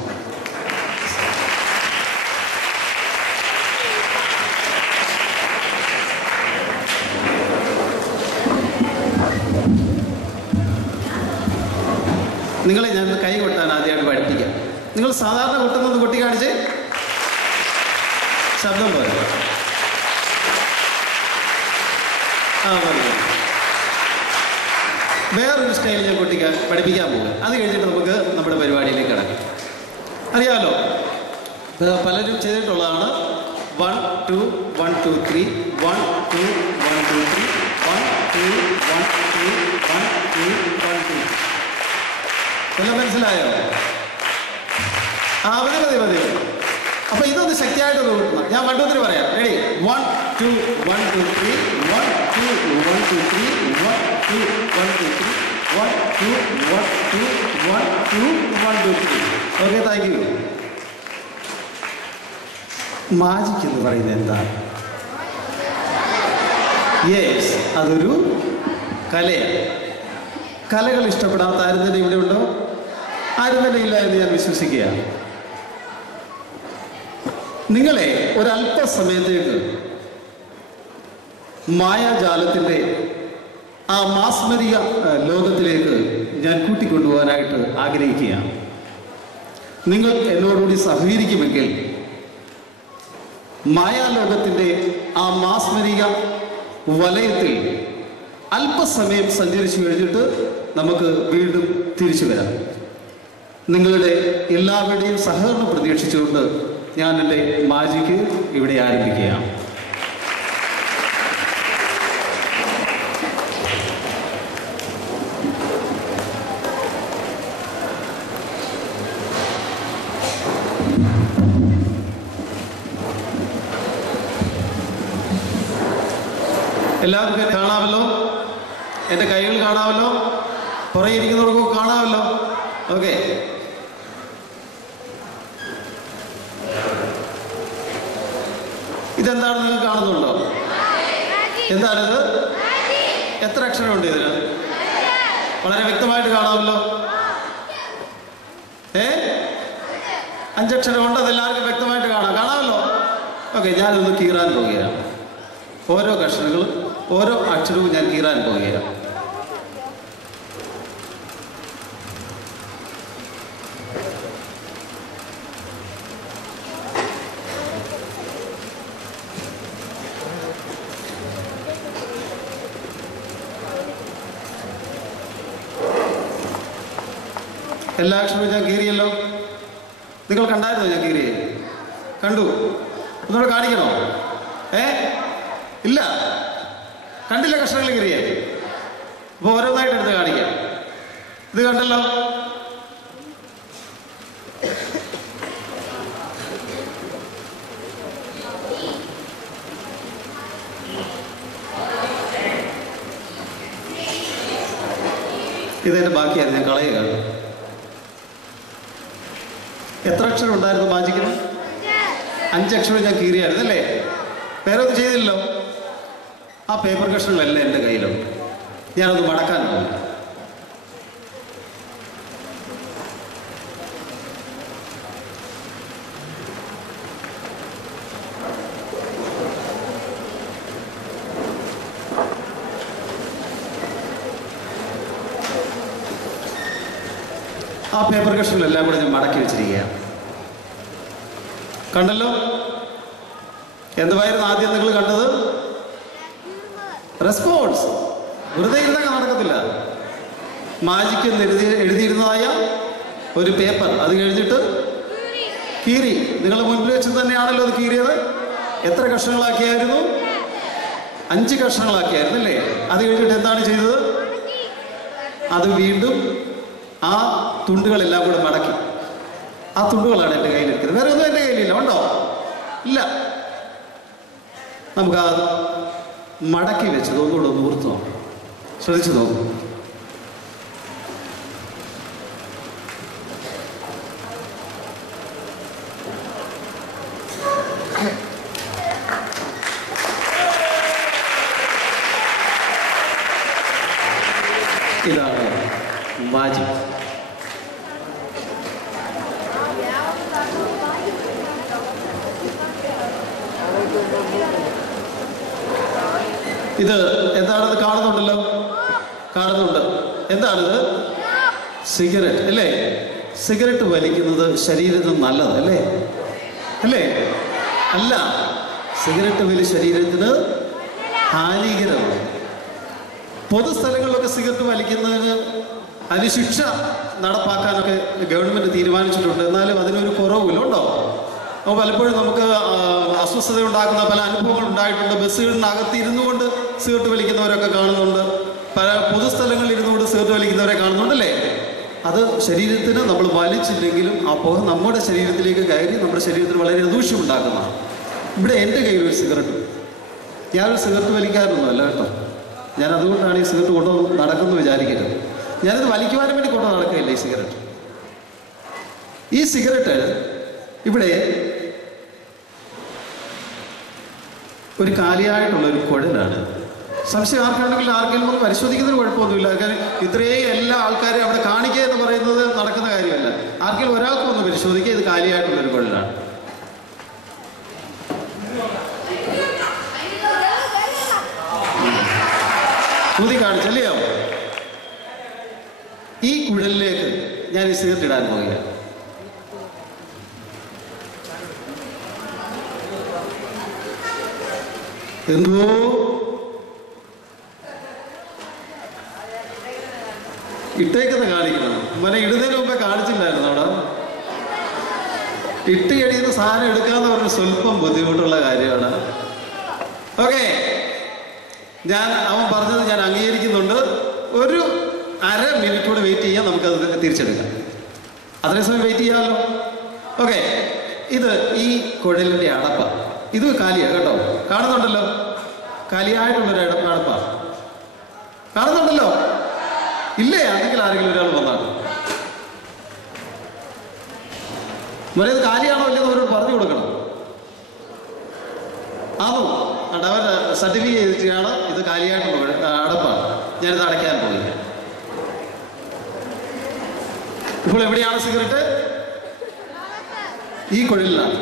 നിങ്ങളെ ഞാൻ കൈ കൊട്ടാൻ ആദ്യമായിട്ട് പഠിപ്പിക്കാം. നിങ്ങൾ സാധാരണ കൊട്ടുന്നത് കൊട്ടി കാണിച്ച് ശബ്ദം പോലെ. വേറൊരു സ്റ്റൈൽ ഞാൻ പഠിപ്പിക്കാൻ പോകുക. അത് കഴിഞ്ഞിട്ട് നമുക്ക് നമ്മുടെ പരിപാടിയിലേക്ക് കിടക്കാം. അറിയാമല്ലോ, പലരും ചെയ്തിട്ടുള്ളതാണ്. 1 2 1 2 3 1 2 1 2 3 1 2 1 2 1 2 1 2. എല്ലാം മനസ്സിലായോ? മതി. അപ്പൊ ഇതൊന്ന് ശക്തിയായിട്ട് കൂട്ടണം. ഞാൻ 1 2 3 പറയാം. Ready? 1 2 1 2 3 1 2 1 2 3 1 2 1 2 3 1 2 1 2 1 2 1 2 3. Okay, thank you. Magic എന്ന് പറയുന്നത് എന്താണ്? യെസ്, അതൊരു കലയാണ്. കലകൾ ഇഷ്ടപ്പെടാത്ത ആരും തന്നെ ഇവിടെ ഉണ്ടോ? ആരും തന്നെ ഇല്ല എന്ന് ഞാൻ വിശ്വസിക്കുകയാണ്. നിങ്ങളെ ഒരല്പസമയത്തേക്ക് മായാജാലത്തിൻ്റെ ആ മാസ്മരിക ലോകത്തിലേക്ക് ഞാൻ കൂട്ടിക്കൊണ്ടുപോകാനായിട്ട് ആഗ്രഹിക്കുകയാണ്. നിങ്ങൾ എന്നോടുകൂടി സഹകരിക്കുമെങ്കിൽ മായാലോകത്തിൻ്റെ ആ മാസ്മരിക വലയത്തിൽ അല്പസമയം സഞ്ചരിച്ചു കഴിഞ്ഞിട്ട് നമുക്ക് വീണ്ടും തിരിച്ചു വരാം. നിങ്ങളുടെ എല്ലാവരുടെയും സഹകരണം പ്രതീക്ഷിച്ചുകൊണ്ട് ഞാൻ എൻ്റെ മാജിക്ക് ഇവിടെ ആരംഭിക്കുകയാണ്. എല്ലാവർക്കും കാണാമല്ലോ, എൻ്റെ കൈകൾ കാണാമല്ലോ, പുറകെ ഇരിക്കുന്നവർക്കൊക്കെ കാണാമല്ലോ. ഓക്കെ, ഇതെന്താണ് നിങ്ങൾ കാണുന്നുണ്ടോ? എന്താണിത്? എത്ര അക്ഷരമുണ്ട് ഇതിന്? വളരെ വ്യക്തമായിട്ട് കാണാമല്ലോ. 5 അക്ഷരമുണ്ട്, അതെല്ലാവർക്കും വ്യക്തമായിട്ട് കാണാമല്ലോ. ഓക്കെ, ഞാനൊന്ന് കീറാൻ പോവുകയാണ്. ഓരോ കക്ഷരങ്ങളും ഓരോ അക്ഷരവും ഞാൻ കീറാൻ പോവുകയാണ്. എല്ലാ അക്ഷരവും ഞാൻ കീറിയല്ലോ. നിങ്ങൾ കണ്ടായിരുന്നോ ഞാൻ കീറിയേ? കണ്ടു. ഒന്നുകൂടെ കാണിക്കണോ? ഇല്ല, കണ്ടില്ല കഷ്ണങ്ങൾ കീറിയേ? അപ്പോൾ ഓരോന്നായിട്ട് എടുത്ത് കാണിക്കാം. ഇത് കണ്ടല്ലോ. ഇതെന്റെ ബാക്കിയായിരുന്നു, ഞാൻ കളയുക. എത്ര അക്ഷരം ഉണ്ടായിരുന്നു മാജിക്കിന്? 5 അക്ഷരം ഞാൻ കീറിയായിരുന്നു അല്ലേ? വേറെ ഒന്നും ചെയ്തില്ലല്ലോ. ആ പേപ്പർ കഷ്ണങ്ങളെല്ലാം എൻ്റെ കയ്യിലുണ്ട്. ഞാനൊന്ന് മടക്കാൻ പോകും. ആ പേപ്പർ കഷ്ണങ്ങളെല്ലാം കൂടെ ഞാൻ മടക്കി വെച്ചിരിക്കുകയാണ്. കണ്ടല്ലോ. എന്തുവായിരുന്നു ആദ്യം നിങ്ങൾ കണ്ടത്? റെസ്പോൺസ്. വെറുതെ ഇരുന്നൊക്കെ നടക്കത്തില്ല. മാജിക്ക് എഴുതിയിരുന്നതായ ഒരു പേപ്പർ അത് കഴിഞ്ഞിട്ട് കീറി. നിങ്ങളുടെ മുൻപിൽ വെച്ച് തന്നെയാണല്ലോ അത് കീറിയത്. എത്ര കഷ്ണങ്ങളാക്കിയായിരുന്നു? 5 കഷ്ണങ്ങളാക്കിയായിരുന്നു അല്ലേ? അത് കഴിഞ്ഞിട്ട് എന്താണ് ചെയ്തത്? അത് വീണ്ടും ആ തുണ്ടുകളെല്ലാം കൂടെ മടക്കി. ആ തുണ്ടുകളാണ് എൻ്റെ കയ്യിലിരിക്കുന്നത്. വേറെ ഒന്നും എൻ്റെ കയ്യിലില്ല. ഉണ്ടോ? ഇല്ല. നമുക്ക് ആ മടക്കി വെച്ചത് ഒന്നുകൂടെ ഒന്ന് ഓർത്ത് നോക്കാം. ശ്രദ്ധിച്ചു നോക്കും. ഇതാണ് മാജിക്. ഇത് എന്താണെന്ന് കാണുന്നുണ്ടല്ലോ. കാണുന്നുണ്ട്. എന്താണിത്? സിഗരറ്റ് അല്ലേ? സിഗരറ്റ് വലിക്കുന്നത് ശരീരത്തിന് നല്ലത് അല്ലേ? അല്ലേ? അല്ല, സിഗരറ്റ് വലി ശരീരത്തിന് ഹാനികരമാണ്. പൊതുസ്ഥലങ്ങളിലൊക്കെ സിഗരറ്റ് വലിക്കുന്നതിന് അതിന് ശിക്ഷ നടപ്പാക്കാനൊക്കെ ഗവൺമെൻറ് തീരുമാനിച്ചിട്ടുണ്ട്. എന്നാലും അതിനൊരു കുറവില്ല. ഉണ്ടോ? അപ്പോൾ പലപ്പോഴും നമുക്ക് അസ്വസ്ഥത ഉണ്ടാക്കുന്ന പല അനുഭവങ്ങൾ ഉണ്ടായിട്ടുണ്ട്. ബസ്സുകളിനകത്ത് ഇരുന്നു കൊണ്ട് സിഗരറ്റ് വലിക്കുന്നവരൊക്കെ കാണുന്നുണ്ട്. പല പൊതുസ്ഥലങ്ങളിൽ ഇരുന്നുകൊണ്ട് സിഗരറ്റ് വലിക്കുന്നവരെ കാണുന്നുണ്ടല്ലേ? അത് ശരീരത്തിന് നമ്മൾ വലിച്ചില്ലെങ്കിലും ആ പുക നമ്മുടെ ശരീരത്തിലേക്ക് കയറി നമ്മുടെ ശരീരത്തിന് വളരെ ദൂഷ്യമുണ്ടാക്കുന്നതാണ്. ഇവിടെ എൻ്റെ കയ്യിൽ ഒരു സിഗരറ്റ്. ഞാനൊരു സിഗരറ്റ് വലിക്കാറൊന്നുമല്ല കേട്ടോ. ഞാൻ അതുകൊണ്ടാണ് ഈ സിഗരറ്റ് കൊണ്ട് നടക്കുന്നു വിചാരിക്കരുത്. ഞാനിത് വലിക്കുവാനും വേണ്ടി കൊണ്ട് നടക്കുകയില്ല. ഈ സിഗരറ്റ് ഇവിടെ ഒരു കാലിയായിട്ടുള്ളൊരു കുഴലാണ്. സംശയം ആർക്കാണെങ്കിലും ആർക്കെങ്കിലും ഒന്ന് പരിശോധിക്കുന്നതിന് കുഴപ്പമൊന്നുമില്ല. കാരണം ഇത്രയും എല്ലാ ആൾക്കാരെയും അവിടെ കാണിക്കുക എന്ന് പറയുന്നത് നടക്കുന്ന കാര്യമല്ല. ആർക്കെങ്കിലും ഒരാൾക്കും ഒന്ന് പരിശോധിക്കുക. ഇത് കാലിയായിട്ടുള്ളൊരു കുഴലാണ്. ഊതി കാണിച്ചല്ലയോ? ഈ കുഴലിലേക്ക് ഞാൻ ഈ സിഗരറ്റ് ഇടാൻ പോവുകയാണ്. എന്തോ ഇട്ടേക്കുന്ന കാണിക്കണം. മനെ ഇടുന്നതിന് മുമ്പേ കാണിച്ചില്ലായിരുന്നു അവിടെ. ഇട്ട് കഴിയുന്ന സാധനം എടുക്കാന്ന് പറഞ്ഞ സ്വല്പം ബുദ്ധിമുട്ടുള്ള കാര്യമാണ്. ഓക്കെ, അവൻ പറഞ്ഞത് ഞാൻ അംഗീകരിക്കുന്നുണ്ട്. ഒരു അര മിനിറ്റ് കൂടെ വെയിറ്റ് ചെയ്യാൻ നമുക്കത് തിരിച്ചെടുക്കാം. അത്രയും സമയം വെയിറ്റ് ചെയ്യാമല്ലോ. ഓക്കെ, ഇത് ഈ കുഴലിൻ്റെ അടപ്പ. ഇത് കാലിയാണ് കേട്ടോ, കാണുന്നുണ്ടല്ലോ. കാലിയായിട്ടുള്ളൊരു അടപ്പ കാണുന്നുണ്ടല്ലോ. ഇല്ലേ? അല്ലെങ്കിൽ ആരെങ്കിലും ഒരാൾ വന്നാണ് ഇത് കാലിയാണോ ഇല്ലെന്ന് അവരോട് പറഞ്ഞു കൊടുക്കണം. ആണോ? അവർ സർട്ടിഫൈ ചെയ്തിട്ടാണ് ഇത് കാലിയായിട്ടുള്ള അടപ്പാണ്. ഞാനിത് അടയ്ക്കാൻ പോയി. ഇപ്പോൾ എവിടെയാണ് സിഗരറ്റ്? ഈ കുഴലിലാണ്.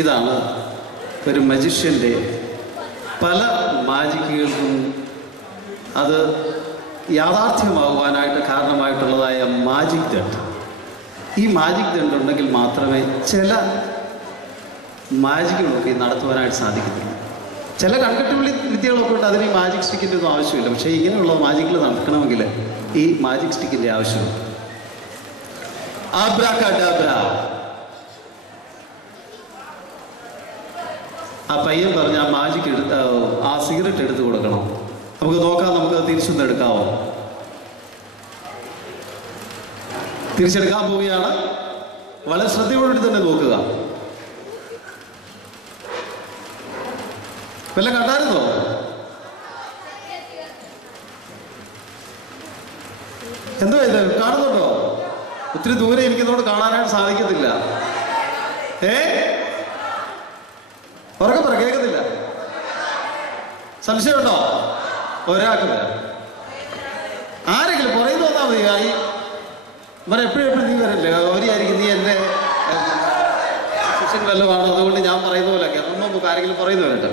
ഇതാണ് ഒരു മജിഷ്യൻ്റെ പല മാജിക്കുകൾക്കും അത് യാഥാർത്ഥ്യമാകുവാനായിട്ട് കാരണമായിട്ടുള്ളതായ മാജിക് ദണ്ട്. ഈ മാജിക് ദണ്ട് ഉണ്ടെങ്കിൽ മാത്രമേ ചില മാജിക്കുകളൊക്കെ നടത്തുവാനായിട്ട് സാധിക്കത്തുള്ളൂ. ചില കൺകെട്ടുള്ളി വിദ്യകളൊക്കെ ഉണ്ട്, അതിന് ഈ മാജിക് സ്റ്റിക്കിൻ്റെ ഒന്നും ആവശ്യമില്ല. പക്ഷേ ഇങ്ങനെയുള്ള മാജിക്കുകൾ നടക്കണമെങ്കിൽ ഈ മാജിക് സ്റ്റിക്കിൻ്റെ ആവശ്യമുണ്ട്. ആബ്രാകഡാബ്ര. ആ പയ്യൻ പറഞ്ഞ ആ മാജിക് ആ സിഗരറ്റ് എടുത്ത് കൊടുക്കണം. നമുക്ക് നോക്കാം, നമുക്ക് തിരിച്ചൊന്ന് എടുക്കാവോ? തിരിച്ചെടുക്കാൻ പോവുകയാണ്. വളരെ ശ്രദ്ധയോടുകൂടി തന്നെ നോക്കുക. വല്ല കണ്ടായിരുന്നോ? എന്തോ ഇത് കാണുന്നുണ്ടോ? ഒത്തിരി ദൂരെ ഇരിക്കുന്നതോട് കാണാനായിട്ട് സാധിക്കത്തില്ല. ഉറക്കെ പറ, കേൾക്കുന്നില്ല. സംശയമുണ്ടോ? ഒരാൾക്കില്ല. ആരെങ്കിലും പുറയുന്നു വന്നാൽ മതി. ഇവരെ എപ്പോഴും നീ വരല്ലേ, അവരായിരിക്കും നീ എൻ്റെ ശിഷ്യൻ വല്ലതുമാണ്, അതുകൊണ്ട് ഞാൻ പറയുന്ന പോലെ കേരളം നമുക്ക് ആരെങ്കിലും പറയുന്നു വരട്ടെ.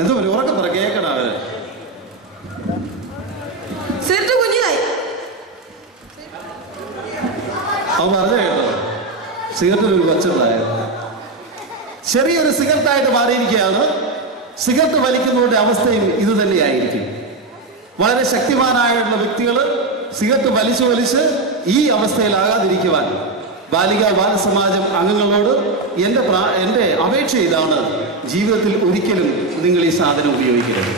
എന്തോ ഒരു ഉറക്കം പറ, കേൾക്കണം അവര്. അവൻ പറഞ്ഞു കേട്ടോ, സിഗരറ്റിൽ ഒരു കൊച്ചുണ്ടായിരുന്നു. ചെറിയൊരു സിഗരറ്റായിട്ട് മാറിയിരിക്കുകയാണ്. സിഗരറ്റ് വലിക്കുന്നവരുടെ അവസ്ഥയും ഇത് തന്നെയായിരിക്കും. വളരെ ശക്തിമാനായുള്ള വ്യക്തികൾ സിഗരറ്റ് വലിച്ച് ഈ അവസ്ഥയിലാകാതിരിക്കുവാൻ ബാലികാ ബാലസമാജം അംഗങ്ങളോട് എൻ്റെ അപേക്ഷ ഇതാണ്: ജീവിതത്തിൽ ഒരിക്കലും നിങ്ങൾ ഈ സാധനം ഉപയോഗിക്കരുത്.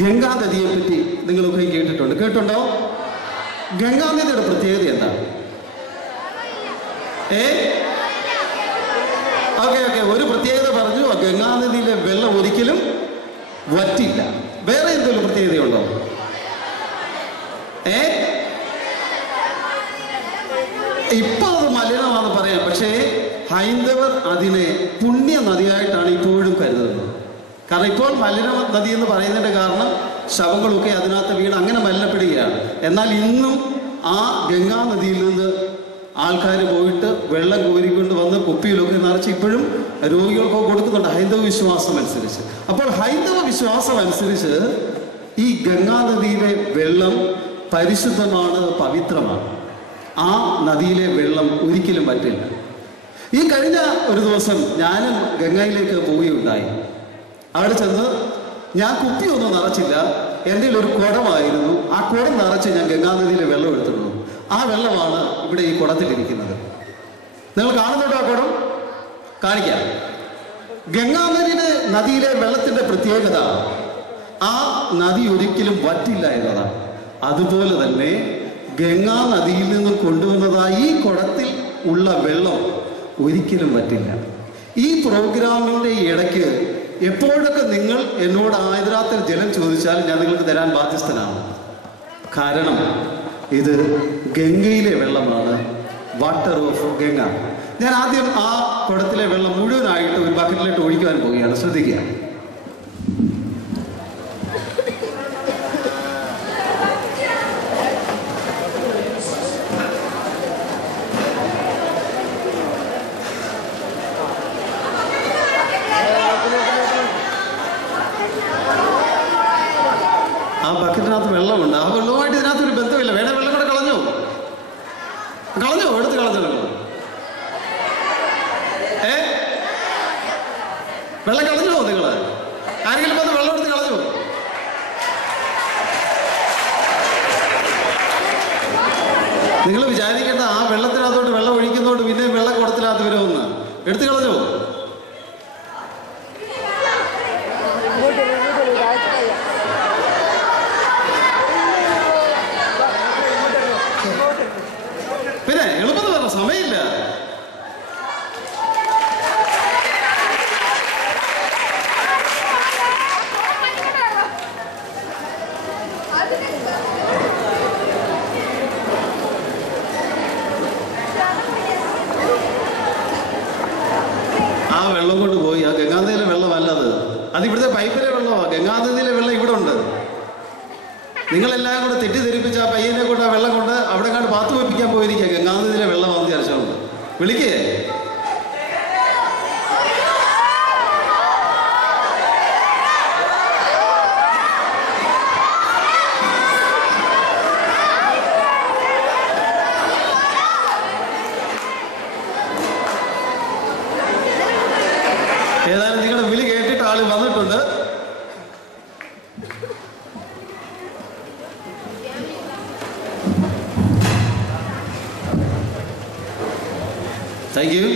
ഗംഗാനദിയെ പറ്റി നിങ്ങളൊക്കെ കേട്ടിട്ടുണ്ടോ? ഗംഗാനദിയുടെ പ്രത്യേകത എന്താണ്? ഓക്കെ, ഒരു പ്രത്യേകത പറഞ്ഞു. ഗംഗാനദിയിലെ വെള്ളം ഒരിക്കലും വറ്റില്ല. വേറെ എന്തെങ്കിലും പ്രത്യേകതയുണ്ടോ? ഇപ്പൊ അത് മലിനമാണെന്ന് പറയാം. പക്ഷേ ഹൈന്ദവർ അതിനെ പുണ്യ നദിയായിട്ടാണ് ഇപ്പോഴും കരുതുന്നത്. കാരണം ഇപ്പോൾ മലിന നദി എന്ന് പറയുന്നതിൻ്റെ കാരണം ശവങ്ങളൊക്കെ അതിനകത്ത് വീണ് അങ്ങനെ മലിനപ്പെടുകയാണ്. എന്നാൽ ഇന്നും ആ ഗംഗാ നദിയിൽ നിന്ന് ആൾക്കാർ പോയിട്ട് വെള്ളം കോരിക്കൊണ്ട് വന്ന് കുപ്പിയിലൊക്കെ നിറച്ച് ഇപ്പോഴും രോഗികൾക്കൊക്കെ കൊടുക്കുന്നുണ്ട്, ഹൈന്ദവ വിശ്വാസം അനുസരിച്ച്. അപ്പോൾ ഹൈന്ദവ വിശ്വാസം അനുസരിച്ച് ഈ ഗംഗാ നദിയിലെ വെള്ളം പരിശുദ്ധമാണ്, പവിത്രമാണ്. ആ നദിയിലെ വെള്ളം ഒരിക്കലും പറ്റില്ല. ഈ കഴിഞ്ഞ ഒരു ദിവസം ഞാനും ഗംഗയിലേക്ക് പോവുകയുണ്ടായി. അവിടെ ചെന്ന് ഞാൻ കുപ്പിയൊന്നും നിറച്ചില്ല, എൻ്റെ ഒരു കുടമായിരുന്നു. ആ കുടം നിറച്ച് ഞാൻ ഗംഗാനദിയിലെ വെള്ളം എടുത്തിട്ടുള്ളൂ. ആ വെള്ളമാണ് ഇവിടെ ഈ കുടത്തിലിരിക്കുന്നത്. നിങ്ങൾ കാണുന്നുണ്ടോ ആ കുടം? കാണിക്കാം. നദിയിലെ വെള്ളത്തിൻ്റെ പ്രത്യേകത ആ നദി ഒരിക്കലും വറ്റില്ല എന്നതാണ്. അതുപോലെ തന്നെ ഗംഗാ നദിയിൽ നിന്നും കൊണ്ടുവന്നതായി ഈ കുടത്തിൽ ഉള്ള വെള്ളം ഒരിക്കലും വറ്റില്ല. ഈ പ്രോഗ്രാമിൻ്റെ ഇടയ്ക്ക് എപ്പോഴൊക്കെ നിങ്ങൾ എന്നോട് ആയതിരാത്തിൽ ജലം ചോദിച്ചാൽ ഞാൻ നിങ്ങൾക്ക് തരാൻ ബാധ്യസ്ഥനാണ്. കാരണം ഇത് ഗംഗയിലെ വെള്ളമാണ്, വാട്ടർ ഓഫ് ഗംഗ. ഞാൻ ആദ്യം ആ കുടത്തിലെ വെള്ളം മുഴുവനായിട്ട് ഒരു ബക്കറ്റിലിട്ട് ഒഴിക്കുവാൻ പോവുകയാണ്. ശ്രദ്ധിക്കുക. വെള്ളമുണ്ട്. ആ വെള്ളവുമായിട്ട് ഇതിനകത്തൊരു ബന്ധമില്ല. വേണേ വെള്ളം കൂടെ കളഞ്ഞോ, എടുത്ത് കളഞ്ഞോ വെള്ളം കളഞ്ഞോ? നിങ്ങൾ ആരെങ്കിലും വന്ന് വെള്ളം എടുത്ത് കളഞ്ഞോ? നിങ്ങൾ വിചാരിക്കേണ്ട ആ വെള്ളത്തിനകത്തോട്ട് വെള്ളം ഒഴിക്കുന്നതുകൊണ്ട് പിന്നെ വെള്ളം കുടത്തിനകത്ത് വരുമെന്ന്. എടുത്തു കളഞ്ഞോ? പിന്നെ എളുപ്പം പറഞ്ഞ സമയമില്ല. ആ വെള്ളം കൊണ്ട് പോയി. ആ ഗംഗാനദിയിലെ വെള്ളമല്ലത്, അത് ഇവിടുത്തെ പൈപ്പിലെ വെള്ളമാണ്. ഗംഗാനദിയിലെ വെള്ളം ഇവിടെ ഉണ്ട്. നിങ്ങളെല്ലാം കൂടെ തെറ്റിദ്ധരിപ്പിച്ച് ആ പയ്യനെ കൊണ്ട് ആ വെള്ളം കൊണ്ട് അവിടെ കണ്ട് പാത്തു വെപ്പിക്കാൻ പോയിരിക്കുക. ഗംഗാനദിയിലെ വെള്ളം വന്ന് ചർച്ചയുണ്ട്. വിളിക്കേ ഏതായാലും നിങ്ങളുടെ വിളി കേട്ടിട്ട് ആള് വന്നിട്ടുണ്ട്. Thank you.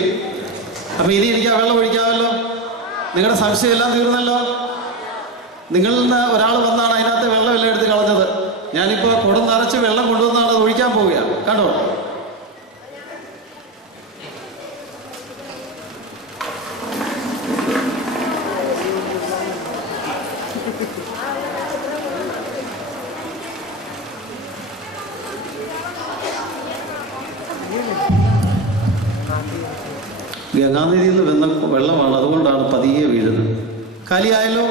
അപ്പൊ ഇനി എനിക്ക് ആ വെള്ളം ഒഴിക്കാമല്ലോ. നിങ്ങളുടെ സംശയം എല്ലാം തീർന്നല്ലോ. നിങ്ങളിൽ നിന്ന് ഒരാൾ വന്നാണ് അതിനകത്ത് വെള്ളമെല്ലാം എടുത്ത് കളഞ്ഞത്. ഞാനിപ്പോൾ കുടം നിറച്ച് വെള്ളം കൊണ്ടുവന്നാണ് അത് ഒഴിക്കാൻ പോവുകയാണ്. കണ്ടോ? ഗംഗാനദിയിൽ നിന്ന് വന്ന വെള്ളമാണ്, അതുകൊണ്ടാണ് പതിയെ വീഴുന്നത്. കാലിയായല്ലോ.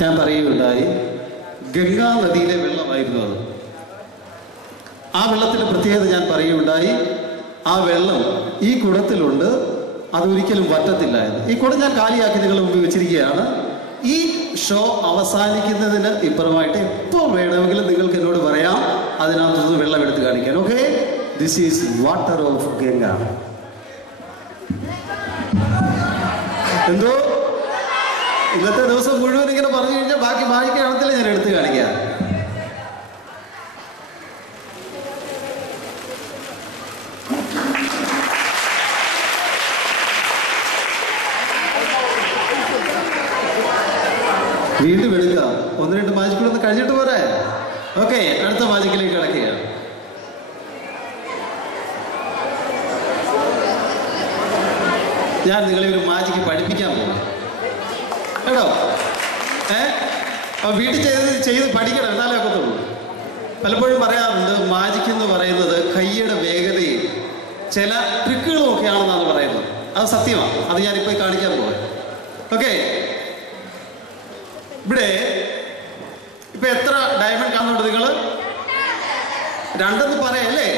ഞാൻ പറയുകയുണ്ടായി, ഗംഗാനദിയിലെ വെള്ളമായിരുന്നു അത്. ആ വെള്ളത്തിൻ്റെ പ്രത്യേകത ഞാൻ പറയുകയുണ്ടായി. ആ വെള്ളം ഈ കുടത്തിലുണ്ട്, അതൊരിക്കലും വറ്റത്തില്ല എന്ന്. ഈ കുടം ഞാൻ കാലിയാക്കി നിങ്ങളുടെ മുമ്പിൽ വെച്ചിരിക്കുകയാണ്. ഈ ഷോ അവസാനിക്കുന്നതിന് ഇപ്പുറമായിട്ട് എപ്പോൾ വേണമെങ്കിലും നിങ്ങൾക്ക് എന്നോട് പറയാം, അതിനകത്തുനിന്ന് വെള്ളം എടുത്ത് കാണിക്കാൻ. Okay, this is water of Ganga. എന്തോ ഇന്നത്തെ ദിവസം മുഴുവൻ ഇങ്ങനെ പറഞ്ഞു കഴിഞ്ഞാൽ ബാക്കി വായിക്കുകയാണെങ്കിലേ ഞാൻ എടുത്ത് കാണിക്കാം. വീണ്ടും എടുക്കാം. 1-2 മാജിക്കുകൾ ഒന്ന് കഴിഞ്ഞിട്ട് പോരെ. ഓക്കെ, അടുത്ത മാജിക്കിലേക്ക് കിടക്കുകയാണ്. ഞാൻ നിങ്ങളെ ഒരു മാജിക്ക് പഠിപ്പിക്കാൻ പോകും കേട്ടോ. അപ്പോൾ വീട്ടിൽ ചെയ്ത് പഠിക്കണം, എന്നാലേ ഒക്കത്തുള്ളൂ. പലപ്പോഴും പറയാറുണ്ട്, മാജിക് എന്ന് പറയുന്നത് കയ്യുടെ വേഗതയും ചില ട്രിക്കുകളും ഒക്കെയാണെന്നാണ് പറയുന്നത്. അത് സത്യമാണ്. അത് ഞാനിപ്പോൾ കാണിക്കാൻ പോകാം. ഓക്കെ, ഇവിടെ ഇപ്പൊ എത്ര ഡയമണ്ട് കാണുന്നുണ്ട് നിങ്ങൾ? 2 പറയല്ലേ,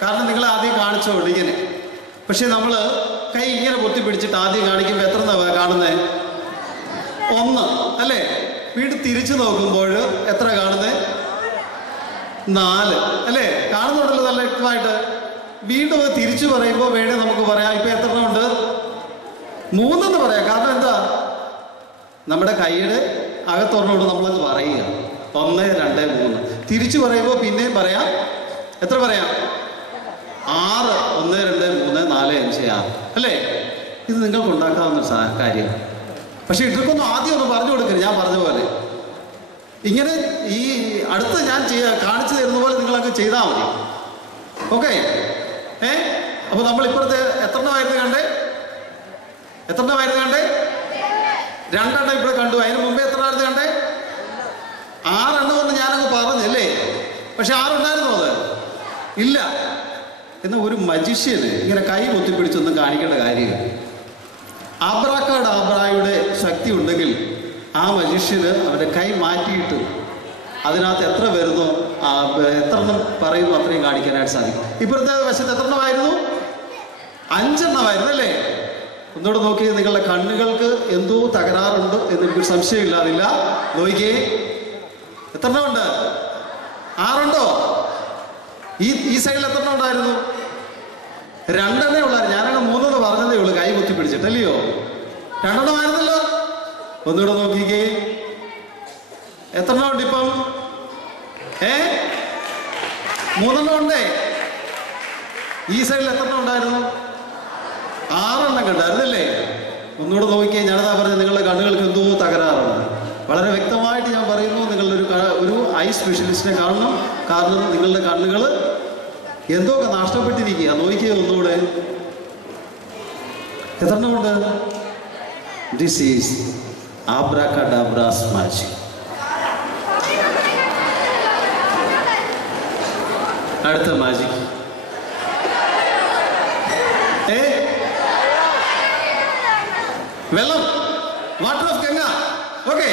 കാരണം നിങ്ങൾ ആദ്യം കാണിച്ചോണ്ട് ഇങ്ങനെ. പക്ഷെ നമ്മൾ കൈ ഇങ്ങനെ പൊത്തിപ്പിടിച്ചിട്ട് ആദ്യം കാണിക്കുമ്പോൾ എത്ര കാണുന്നത്? 1 അല്ലേ? വീണ്ടും തിരിച്ചു നോക്കുമ്പോൾ എത്ര കാണുന്നത്? 4 അല്ലേ? കാണുന്നുണ്ടല്ലോ നല്ല വ്യക്തമായിട്ട്. വീണ്ടും തിരിച്ചു പറയുമ്പോൾ വേണേ നമുക്ക് പറയാം ഇപ്പൊ എത്ര ഉണ്ട്? 3 എന്ന് പറയാം. കാരണം എന്താ, നമ്മുടെ കൈയുടെ അകത്തൊരെണ്ണോട് നമ്മളത് പറയുക. 1, 2, 3. തിരിച്ചു പറയുമ്പോൾ പിന്നെയും പറയാം. എത്ര പറയാം? 6. 1, 2, 3, 4, 5, 6 അല്ലേ? ഇത് നിങ്ങൾക്ക് ഉണ്ടാക്കാവുന്ന കാര്യമാണ്. പക്ഷെ ഇതൊക്കൊന്നും ആദ്യം ഒന്ന് പറഞ്ഞു കൊടുക്കരുത്. ഞാൻ പറഞ്ഞ പോലെ ഇങ്ങനെ ഈ അടുത്ത് ഞാൻ കാണിച്ചു തരുന്ന പോലെ നിങ്ങളൊക്കെ ചെയ്താൽ മതി. ഓക്കെ, അപ്പൊ നമ്മൾ ഇപ്പോഴത്തെ എത്രണ്ണമായിരുന്നു കണ്ടേ? 2 ഇവിടെ കണ്ടു. അതിന് മുമ്പേ എത്ര ആയിരുന്നു കണ്ടേ? 6 എന്ന് ഞാനങ്ങ് പറഞ്ഞല്ലേ. പക്ഷെ 6 ഉണ്ടായിരുന്നോ? അത് ഇല്ല. എന്നാൽ ഒരു മജിഷ്യന് ഇങ്ങനെ കൈ പൊത്തിപ്പിടിച്ചൊന്നും കാണിക്കേണ്ട കാര്യമില്ല. ആബ്രാക്കഡാബ്രായുടെ ശക്തി ഉണ്ടെങ്കിൽ ആ മജിഷ്യന് അവരുടെ കൈ മാറ്റിയിട്ട് അതിനകത്ത് എത്ര വരുന്നോ, എത്ര എണ്ണം പറയുന്നു അത്രയും കാണിക്കാനായിട്ട് സാധിക്കും. ഇപ്പോഴത്തെ വശത്ത് എത്ര എണ്ണമായിരുന്നു? 5 എണ്ണമായിരുന്നു അല്ലേ? ഒന്നുകൂടെ നോക്കിയേ, നിങ്ങളുടെ കണ്ണുകൾക്ക് എന്തോ തകരാറുണ്ട് എന്നെനിക്കൊരു സംശയമില്ലാതില്ല. നോക്കിയേ, എത്ര ഉണ്ട്? 6 ഉണ്ടോ? ഈ സൈഡിൽ എത്ര ഉണ്ടായിരുന്നു? 2 ഉള്ളായിരുന്നു. ഞാനങ്ങ് 3 പറഞ്ഞതേ ഉള്ളൂ, കൈ കുത്തി പിടിച്ചിട്ടല്ലയോ? 2 ആയിരുന്നല്ലോ. ഒന്നുകൂടെ നോക്കിക്കേ, എത്ര ഉണ്ട് ഇപ്പം? 3 ഉണ്ടേ. ഈ സൈഡിൽ എത്ര ഉണ്ടായിരുന്നു? 6 കണ്ടായിരുന്നല്ലേ? ഒന്നുകൂടെ നോക്കിയേ, ഞാനതാ പറഞ്ഞത് നിങ്ങളുടെ കണ്ണുകൾക്ക് എന്തോ തകരാറുണ്ട്. വളരെ വ്യക്തമായിട്ട് ഞാൻ പറയുന്നു, നിങ്ങളുടെ ഒരു ഐ സ്പെഷ്യലിസ്റ്റിനെ കാണണം. കാരണം നിങ്ങളുടെ കണ്ണുകൾ എന്തൊക്കെ നഷ്ടപ്പെട്ടിരിക്കുക. നോക്കിയേ ഒന്നുകൂടെ, എത്ര ഉണ്ട്? This is abracadabra's magic. അടുത്ത മാജിക് വെള്ളം, വാട്ടർ ഓഫ് ഗംഗ. ഓക്കെ,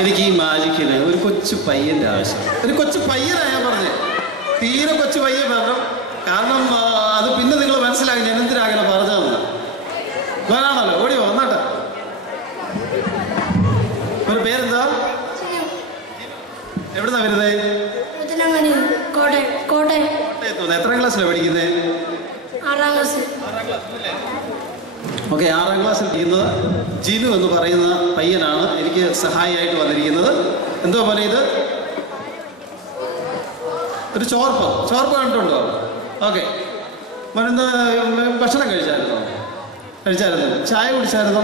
എനിക്ക് ഈ മാജിക്കിന് ഒരു കൊച്ചു പയ്യൻ്റെ ആവശ്യം. ഒരു കൊച്ചു പയ്യനാണ് ഞാൻ പറഞ്ഞത്, തീരെ കൊച്ചു പയ്യൻ പറഞ്ഞു. കാരണം അത് പിന്നെ നിങ്ങൾ മനസ്സിലാക്കി ഞാൻ എന്തിനാകണം പറഞ്ഞതെന്ന്. വേണാണല്ലോ, ഓടിയോ വന്നാട്ടെ. ഒരു പേരെന്താ? എവിടുന്നാ വരുന്നത്? കോട്ടയത്ത്. എത്രാം ക്ലാസ്സിലാണ് പഠിക്കുന്നത്? 6ാം ക്ലാസ്. ഓക്കെ, 6ാം ക്ലാസ്സിൽ ചെയ്യുന്നത് ജിനു എന്ന് പറയുന്ന പയ്യനാണ് എനിക്ക് സഹായിയായിട്ട് വന്നിരിക്കുന്നത്. എന്തോ പോലെ ഇത് ഒരു ചോർപ്പ് കണ്ടിട്ടുണ്ടോ? ഓക്കെ, മരുന്ന് ഭക്ഷണം കഴിച്ചായിരുന്നോ? ചായ കുടിച്ചായിരുന്നോ?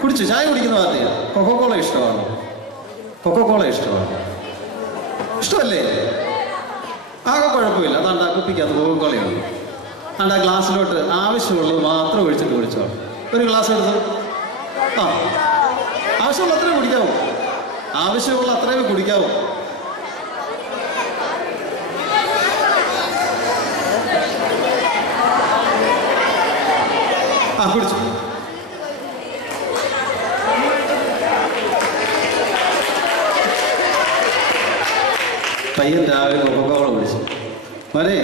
കുടിച്ചു. ചായ കുടിക്കുന്ന പാർട്ടിയാണ്. കൊക്കോക്കോള ഇഷ്ടമാണ്? ഇഷ്ടമല്ലേ? ആകെ കുഴപ്പമില്ല. അതാണ്ട് ആ കുപ്പിക്കകത്ത് കൊക്കോക്കോളയാണ്. അതാണ്ട് ആ ഗ്ലാസ്സിലോട്ട് ആവശ്യമുള്ളത് മാത്രം ഒഴിച്ചിട്ട് കുടിച്ചോ. ഒരു ഗ്ലാസ് എടുത്ത് ആവശ്യമുള്ള അത്രയും കുടിക്കാവോ? ആവശ്യമുള്ള അത്രയും കുടിക്കാവോ? കുടിച്ചു. പയ്യൻ രാവിലെ കൊക്കോക്കോള കുടിച്ചു. മോനെ,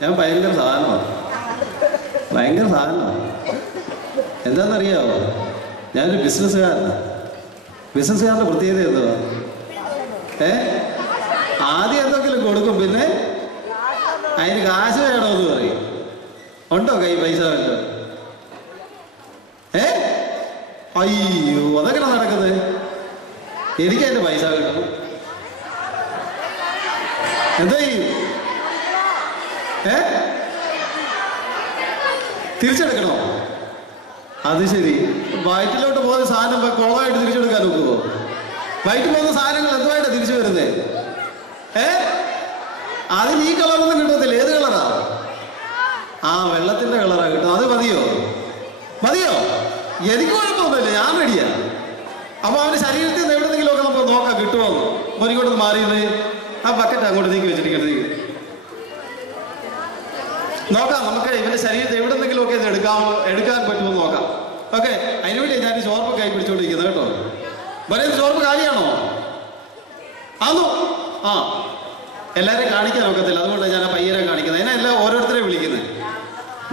ഞാൻ ഭയങ്കര സാധനമാണ്. എന്താണെന്നറിയാമോ? ഞാനൊരു ബിസിനസ്സുകാരനാണ്. ബിസിനസ്സുകാരൻ്റെ പ്രത്യേകത എന്തുവാ? ആദ്യം എന്തെങ്കിലും കൊടുക്കും, പിന്നെ അതിന് കാശ് വേണമെന്ന് പറയും. ഉണ്ടോ കൈ പൈസ വല്ലോ? അയ്യോ, അതെങ്ങനെ നടക്കുന്നത്? എനിക്ക് അതിൻ്റെ പൈസ കിട്ടും. എന്താ ചെയ്യും? തിരിച്ചെടുക്കണോ? അത് ശരി. വയറ്റിലോട്ട് പോകുന്ന സാധനം കുളമായിട്ട് തിരിച്ചെടുക്കാൻ നോക്കുമോ? വയറ്റിൽ പോകുന്ന സാധനങ്ങൾ എന്തുമായിട്ടാണ് തിരിച്ചു വരുന്നത്? അതിന് ഈ കളറൊന്നും കിട്ടത്തില്ല. ഏത് കളറാ? വെള്ളത്തിന്റെ കളറാ കിട്ടും. അത് മതിയോ? എനിക്ക് കുഴപ്പമൊന്നുമില്ല, ഞാൻ റെഡിയാ. അപ്പൊ അവന്റെ ശരീരത്തിൽ നിന്ന് എവിടെന്നെങ്കിലും ഒക്കെ നമുക്ക് നോക്കാം കിട്ടുമോ. ഒരിക്കോട്ട് മാറിയത് ആ ബക്കറ്റ് അങ്ങോട്ട് നീക്കി വെച്ചിരിക്കുന്നത് നോക്കാം. നമുക്ക് ഇവന്റെ ശരീരത്തിൽ എവിടെന്നെങ്കിലും ഒക്കെ എടുക്കാൻ പറ്റുമോ നോക്കാം. ഓക്കെ, അതിനുവേണ്ടി ഞാൻ ചോർപ്പ് കൈ പിടിച്ചോണ്ടിരിക്കുന്നത് കേട്ടോ. പറയുന്നത് ചോർപ്പ് കാലിയാണോ? ആണോ? എല്ലാവരെയും കാണിക്കാൻ ഒക്കത്തില്ല, അതുകൊണ്ടാണ് ഞാൻ ആ പയ്യനെ കാണിക്കുന്നത്. അതിനെല്ലാം ഓരോരുത്തരെയും വിളിക്കുന്നത്.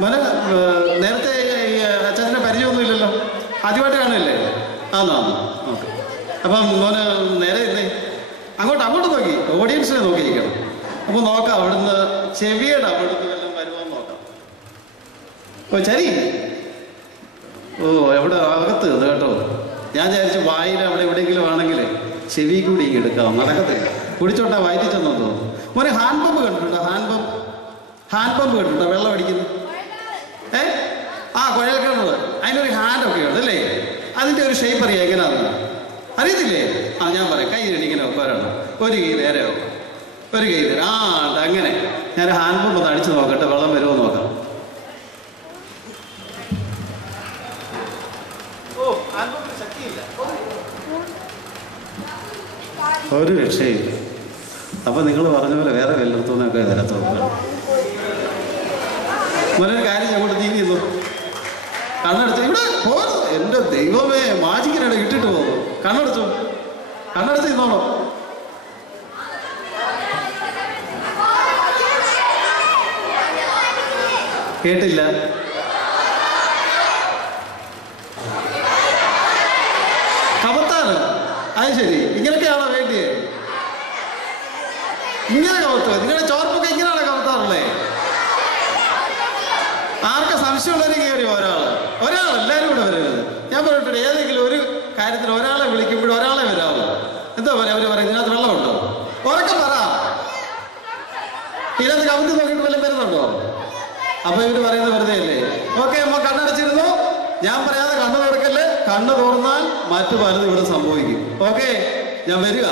മോനെ, നേരത്തെ അച്ഛനെ പരിചയമൊന്നും ഇല്ലല്ലോ, ആദ്യമായിട്ട് കാണുമല്ലേ? ഓക്കെ. അപ്പം മോന് നേരെ ഇരുന്നേ, അങ്ങോട്ട് നോക്കി, ഓഡിയൻസിനെ നോക്കിയിരിക്കണം. അപ്പോൾ നോക്കാം, അവിടുന്ന് ചെവിയുടെ അവിടുന്ന് വല്ലതും വരുവാൻ നോക്കാം. ശരി. എവിടെ അകത്ത് കേട്ടോ. ഞാൻ വിചാരിച്ചു വായിൽ അവിടെ എവിടെയെങ്കിലും ആണെങ്കിൽ ചെവി കൂടി എടുക്കാം. നടക്കത്തില്ല. കുടിച്ചോട്ടാ വയറ്റി ചെന്നോ തോന്നുന്നു. മോനെ, ഹാൻഡ് പമ്പ് കണ്ടിട്ടുണ്ടോ? ഹാൻഡ് പമ്പ് കണ്ടിട്ടുണ്ടോ? വെള്ളം അടിക്കുന്നത്. കുഴൽക്കിണർ. അതിനൊരു ഹാൻഡൊക്കെ ഉണ്ട് അല്ലേ? അതിൻ്റെ ഒരു ഷേപ്പ് അറിയാം എങ്ങനെയാണെന്ന് അറിയത്തില്ലേ? ഞാൻ പറയാം. കൈ ഇങ്ങനെ വരണം, ഒരു കൈ നേരെ വെക്കാം, ഒരു കൈ നേരെ. അങ്ങനെ ഞാൻ ഹാൻഡ് പമ്പ് ഒന്ന് അടിച്ച് നോക്കട്ടെ, വെള്ളം വരുമോ നോക്കാം. ഹാൻഡ് പമ്പിന് ശക്തിയില്ല. ഒരു രക്ഷയില്ല. അപ്പം നിങ്ങൾ പറഞ്ഞ പോലെ വേറെ വല്ലയിടത്തുനിന്നൊക്കെ തരത്തുള്ളൂ. മോനൊരു കാര്യം ഞാൻ കൊണ്ട് നീങ്ങിയിരുന്നു. കണ്ണടച്ചു. ഇവിടെ പോകരുത്. എൻ്റെ ദൈവമേ, മാജിക്കിനിടെ ഇട്ടിട്ട് പോകും. കണ്ണടച്ചു, കണ്ണടച്ച് നിന്നോളൂ. കേട്ടില്ല. കമത്താണ്. അത് ശരി, ഇങ്ങനെയൊക്കെയാണോ വേണ്ടിയേ? ഇങ്ങനെ കമത്തുക? നിങ്ങളുടെ ചോർപ്പൊക്കെ ഇങ്ങനെയാണോ കമത്താറുള്ളേ? ആർക്കെ സംശയമുള്ളവരും കയറി ഒരാൾ എല്ലാവരും കൂടെ വരരുത്. ഞാൻ പറഞ്ഞിട്ടുണ്ട്, ഏതെങ്കിലും ഒരു കാര്യത്തിന് ഒരാളെ വിളിക്കുമ്പോഴും ഒരാളെ വരാമോ? എന്താ പറയാ? അവർ പറയും ഇതിനകത്ത് വെള്ളമുണ്ടോ? ഉറക്കെ പറ. ഇതിനകത്ത് കമത്തി നോക്കിയിട്ട് വല്ലതും വരുന്നുണ്ടോ? അപ്പൊ ഇവര് പറയുന്നത് വെറുതെ അല്ലേ? ഓക്കെ, അമ്മ കണ്ണടച്ചിരുന്നു. ഞാൻ പറയാതെ കണ്ണു തുറക്കല്ലേ. കണ്ണ് തുറന്നാൽ മറ്റു പലതും ഇവിടെ സംഭവിക്കും. ഓക്കെ, ഞാൻ വരിക.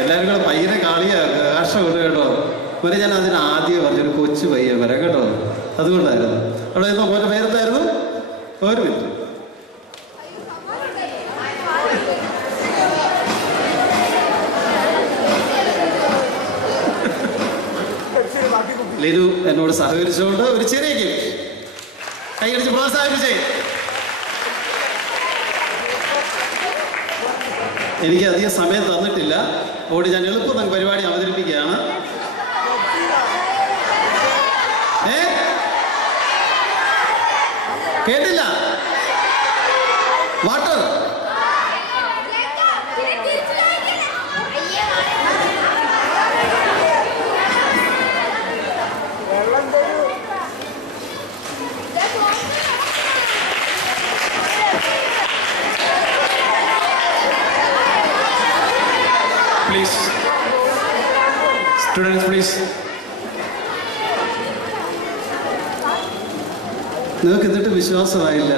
എല്ലാവരും കൂടെ പയ്യനെ കാഷ്ടമുണ്ട് കേട്ടോ. പിന്നെ ഞാൻ അതിന് ആദ്യം പറഞ്ഞൊരു കൊച്ചു പയ്യൻ വരാം കേട്ടോ. അതുകൊണ്ടായിരുന്നു. അവിടെ ഇരുന്നോ? മോൻ്റെ പേരെന്തായിരുന്നു? ഒരു മിനിറ്റ്. ലിനു എന്നോട് സഹകരിച്ചുകൊണ്ട് ഒരു ചെറിയ ഗിഫ്റ്റ് കൈയടിച്ച് പ്രോത്സാഹിപ്പിച്ചേ. എനിക്ക് അധികം സമയം തന്നിട്ടില്ല. അതുകൊണ്ട് ഞാൻ എളുപ്പം പരിപാടി അവതരിപ്പിക്കുകയാണ്. കേട്ടില്ല? വാട്ടർ. Please, students, please. നിങ്ങൾക്ക് എന്നിട്ട് വിശ്വാസമായില്ല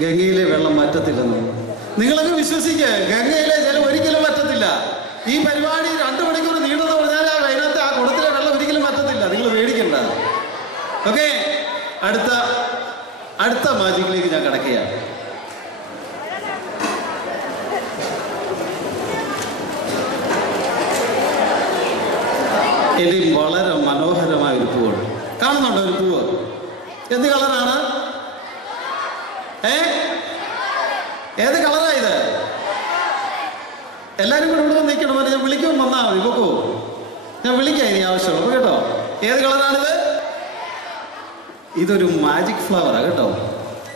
ഗംഗയിലെ വെള്ളം മാറ്റത്തില്ലെന്ന്. നിങ്ങളൊക്കെ വിശ്വസിക്കുക, ഗംഗയിലെ ജലം ഒരിക്കലും മാറ്റത്തില്ല. ഈ പരിപാടി 2 മണിക്കൂർ നീണ്ടെന്ന് പറഞ്ഞാൽ അതിനകത്ത് ആ കുളത്തിലെ വെള്ളം ഒരിക്കലും മാറ്റത്തില്ല. നിങ്ങൾ പേടിക്കണ്ട. ഓക്കെ, അടുത്ത മാജിക്കിലേക്ക് ഞാൻ കിടക്കുകയാണ്. എൻ്റെ വളരെ മനോഹരമായ ഒരു പൂവാണ്. കാണുന്നുണ്ടോ ഒരു പൂവ്? എന്ത് കളറാണ്? ഏത് കളറാ ഇത്? എല്ലാവരും കൂടെ ഇവിടെ നിൽക്കണം. ഞാൻ വിളിക്കുമ്പോൾ വന്നാൽ മതി. പൊക്കോ, ഞാൻ വിളിക്കാം ഇനി ആവശ്യമുള്ളൂ കേട്ടോ. ഏത് കളറാണിത്? ഇതൊരു മാജിക് ഫ്ലവറാണ് കേട്ടോ.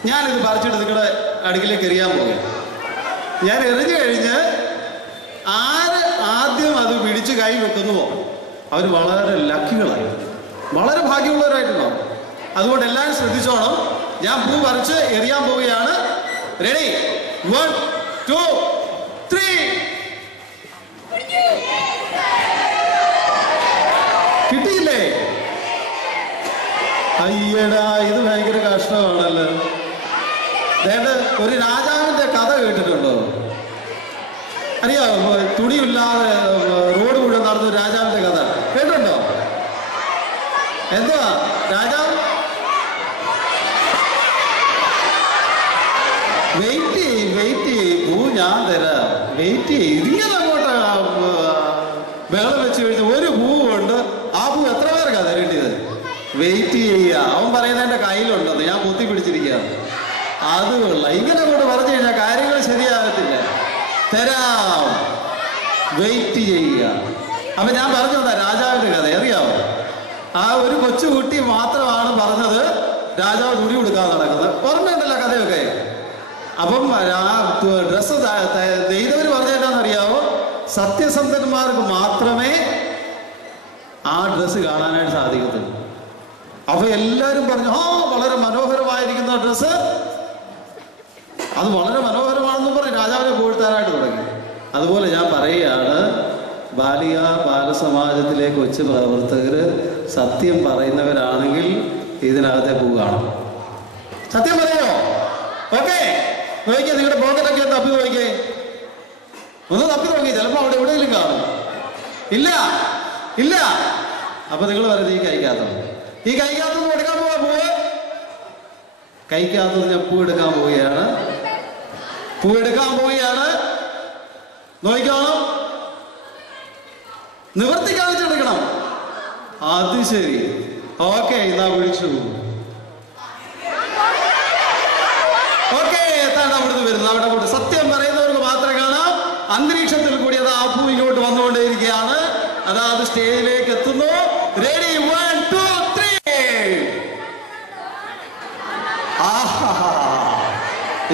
ഞാനിത് പറിച്ചിട്ട് നിങ്ങളുടെ അടുക്കിലേക്ക് എറിയാൻ പോകുകയാണ്. ഞാൻ എറിഞ്ഞു കഴിഞ്ഞ് ആര് ആദ്യം അത് പിടിച്ച് കൈ വെക്കുന്നുവോ അവർ വളരെ ലക്കികളായി, വളരെ ഭാഗ്യമുള്ളവരായിട്ടുണ്ടാവും. അതുകൊണ്ട് എല്ലാവരും ശ്രദ്ധിച്ചോണം. ഞാൻ പൂ പറിച്ച് എറിയാൻ പോവുകയാണ്. റെഡി? 1, 2, 3. കിട്ടിയില്ലേ? അയ്യടാ, ഇത് ഭയങ്കര കഷ്ടമാണല്ലോ. ഒരു രാജാവിന്റെ കഥ കേട്ടിട്ടുണ്ടോ? അറിയാമോ? തുണിയില്ലാതെ റോഡ് മുഴുവൻ നടന്ന രാജാവിന്റെ കഥ കേട്ടിട്ടുണ്ടോ? എന്തുവാ രാജാവ്? വെയിറ്റ് പൂ ഞാൻ തരാം. വെയിറ്റ് ഇതിങ്ങനെ അങ്ങോട്ട് ബഹളം വെച്ച് കഴിഞ്ഞ് ഒരു പൂ കൊണ്ട് ആ പൂ എത്ര പേർക്കാ തരേണ്ടത്? വെയിറ്റ് ചെയ്യുക. അവൻ പറയുന്നത് എൻ്റെ കയ്യിലുണ്ടെന്ന്, ഞാൻ കുത്തി പിടിച്ചിരിക്കുകയാണ്. അത് കൊള്ളാം. ഇങ്ങനെ അങ്ങോട്ട് പറഞ്ഞു കഴിഞ്ഞാൽ കാര്യങ്ങൾ ശരിയാകത്തില്ല. തരാം, വെയിറ്റ് ചെയ്യുക. അപ്പൊ ഞാൻ പറഞ്ഞു തന്നാ രാജാവിന്റെ കഥ അറിയാമോ? ആ ഒരു കൊച്ചുകുട്ടി മാത്രമാണ് പറഞ്ഞത് രാജാവ് തുണി കൊടുക്കാതെ നടക്കുന്നത്. ഓർമ്മയുണ്ടല്ലോ കഥയൊക്കെ. അപ്പം ഡ്രസ്സ് നെയ്തവർ പറഞ്ഞ എന്താണെന്നറിയാമോ? സത്യസന്ധന്മാർക്ക് മാത്രമേ ആ ഡ്രസ്സ് കാണാനായിട്ട് സാധിക്കത്തുള്ളൂ. അപ്പൊ എല്ലാവരും പറഞ്ഞു, വളരെ മനോഹരമായിരിക്കുന്ന ഡ്രസ്സ്, അത് വളരെ മനോഹരമാണെന്ന് പറഞ്ഞ് രാജാവിനെ പുകഴ്ത്താനായിട്ട് തുടങ്ങി. അതുപോലെ ഞാൻ പറയുകയാണ്, ബാലിക ബാലസമാജത്തിലെ കൊച്ചു പ്രവർത്തകർ സത്യം പറയുന്നവരാണെങ്കിൽ ഇതിനകത്തെ പൂ കാണും. സത്യം പറയോ? ഓക്കെ, നോക്കിയേ, നിങ്ങളുടെ പോക്കറ്റൊക്കെ ഒന്ന് തപ്പി നോക്കിയേ, ഒന്ന് തപ്പി നോക്കി, ചിലപ്പോൾ അവിടെ എവിടെയെങ്കിലും കാണും. ഇല്ല ഇല്ല. അപ്പൊ നിങ്ങൾ പറയുന്നത് ഈ കൈക്കകത്തൊന്നും എടുക്കാൻ പോവാ, പൂവ് കൈക്കകത്ത് ഞാൻ പൂ എടുക്കാൻ പോവുകയാണ്. നോക്കിക്കോണം, നിവർത്തി കാണിച്ചെടുക്കണം. അത് ശരി, ഓക്കെ, ഇതാ വിളിച്ചു. ഓക്കെ, എത്താണ്ട് അവിടുന്ന് വരുന്നു. അവിടെ സത്യം പറയുന്നവർക്ക് മാത്രമേ കാണാം. അന്തരീക്ഷത്തിൽ കൂടി അത് ആ പൂ ഇങ്ങോട്ട് വന്നുകൊണ്ടേയിരിക്കുകയാണ്. അതാത് സ്റ്റേജിലേക്ക് എത്തുന്നു. റെഡി, 1 2 3.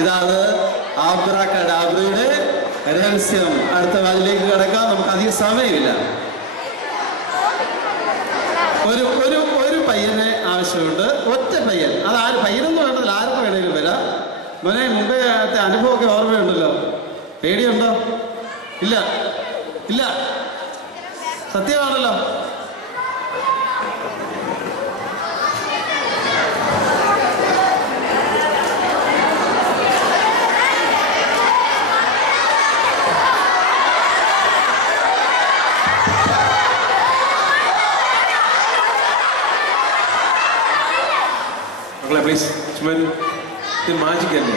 ഇതാണ് ആബ്രാക്കഡാബ്രയുടെ രഹസ്യം. അടുത്ത വാതിലേക്ക് കിടക്കാൻ നമുക്ക് അധികം സമയമില്ല. ഒരു പയ്യനെ ആവശ്യമുണ്ട്, ഒറ്റ പയ്യൻ. അത് ആര് പയ്യനൊന്നും വേണ്ടതില്ല, ആർക്കും വേണേലും വരാം. മോനെ, മുമ്പേ അനുഭവമൊക്കെ ഓർമ്മയുണ്ടല്ലോ, പേടിയുണ്ടോ? ഇല്ല ഇല്ല, സത്യമാണല്ലോ. മക്കളെ പ്ലീസ് ചുമ്മാ ഇത് മാജിക്കല്ലേ,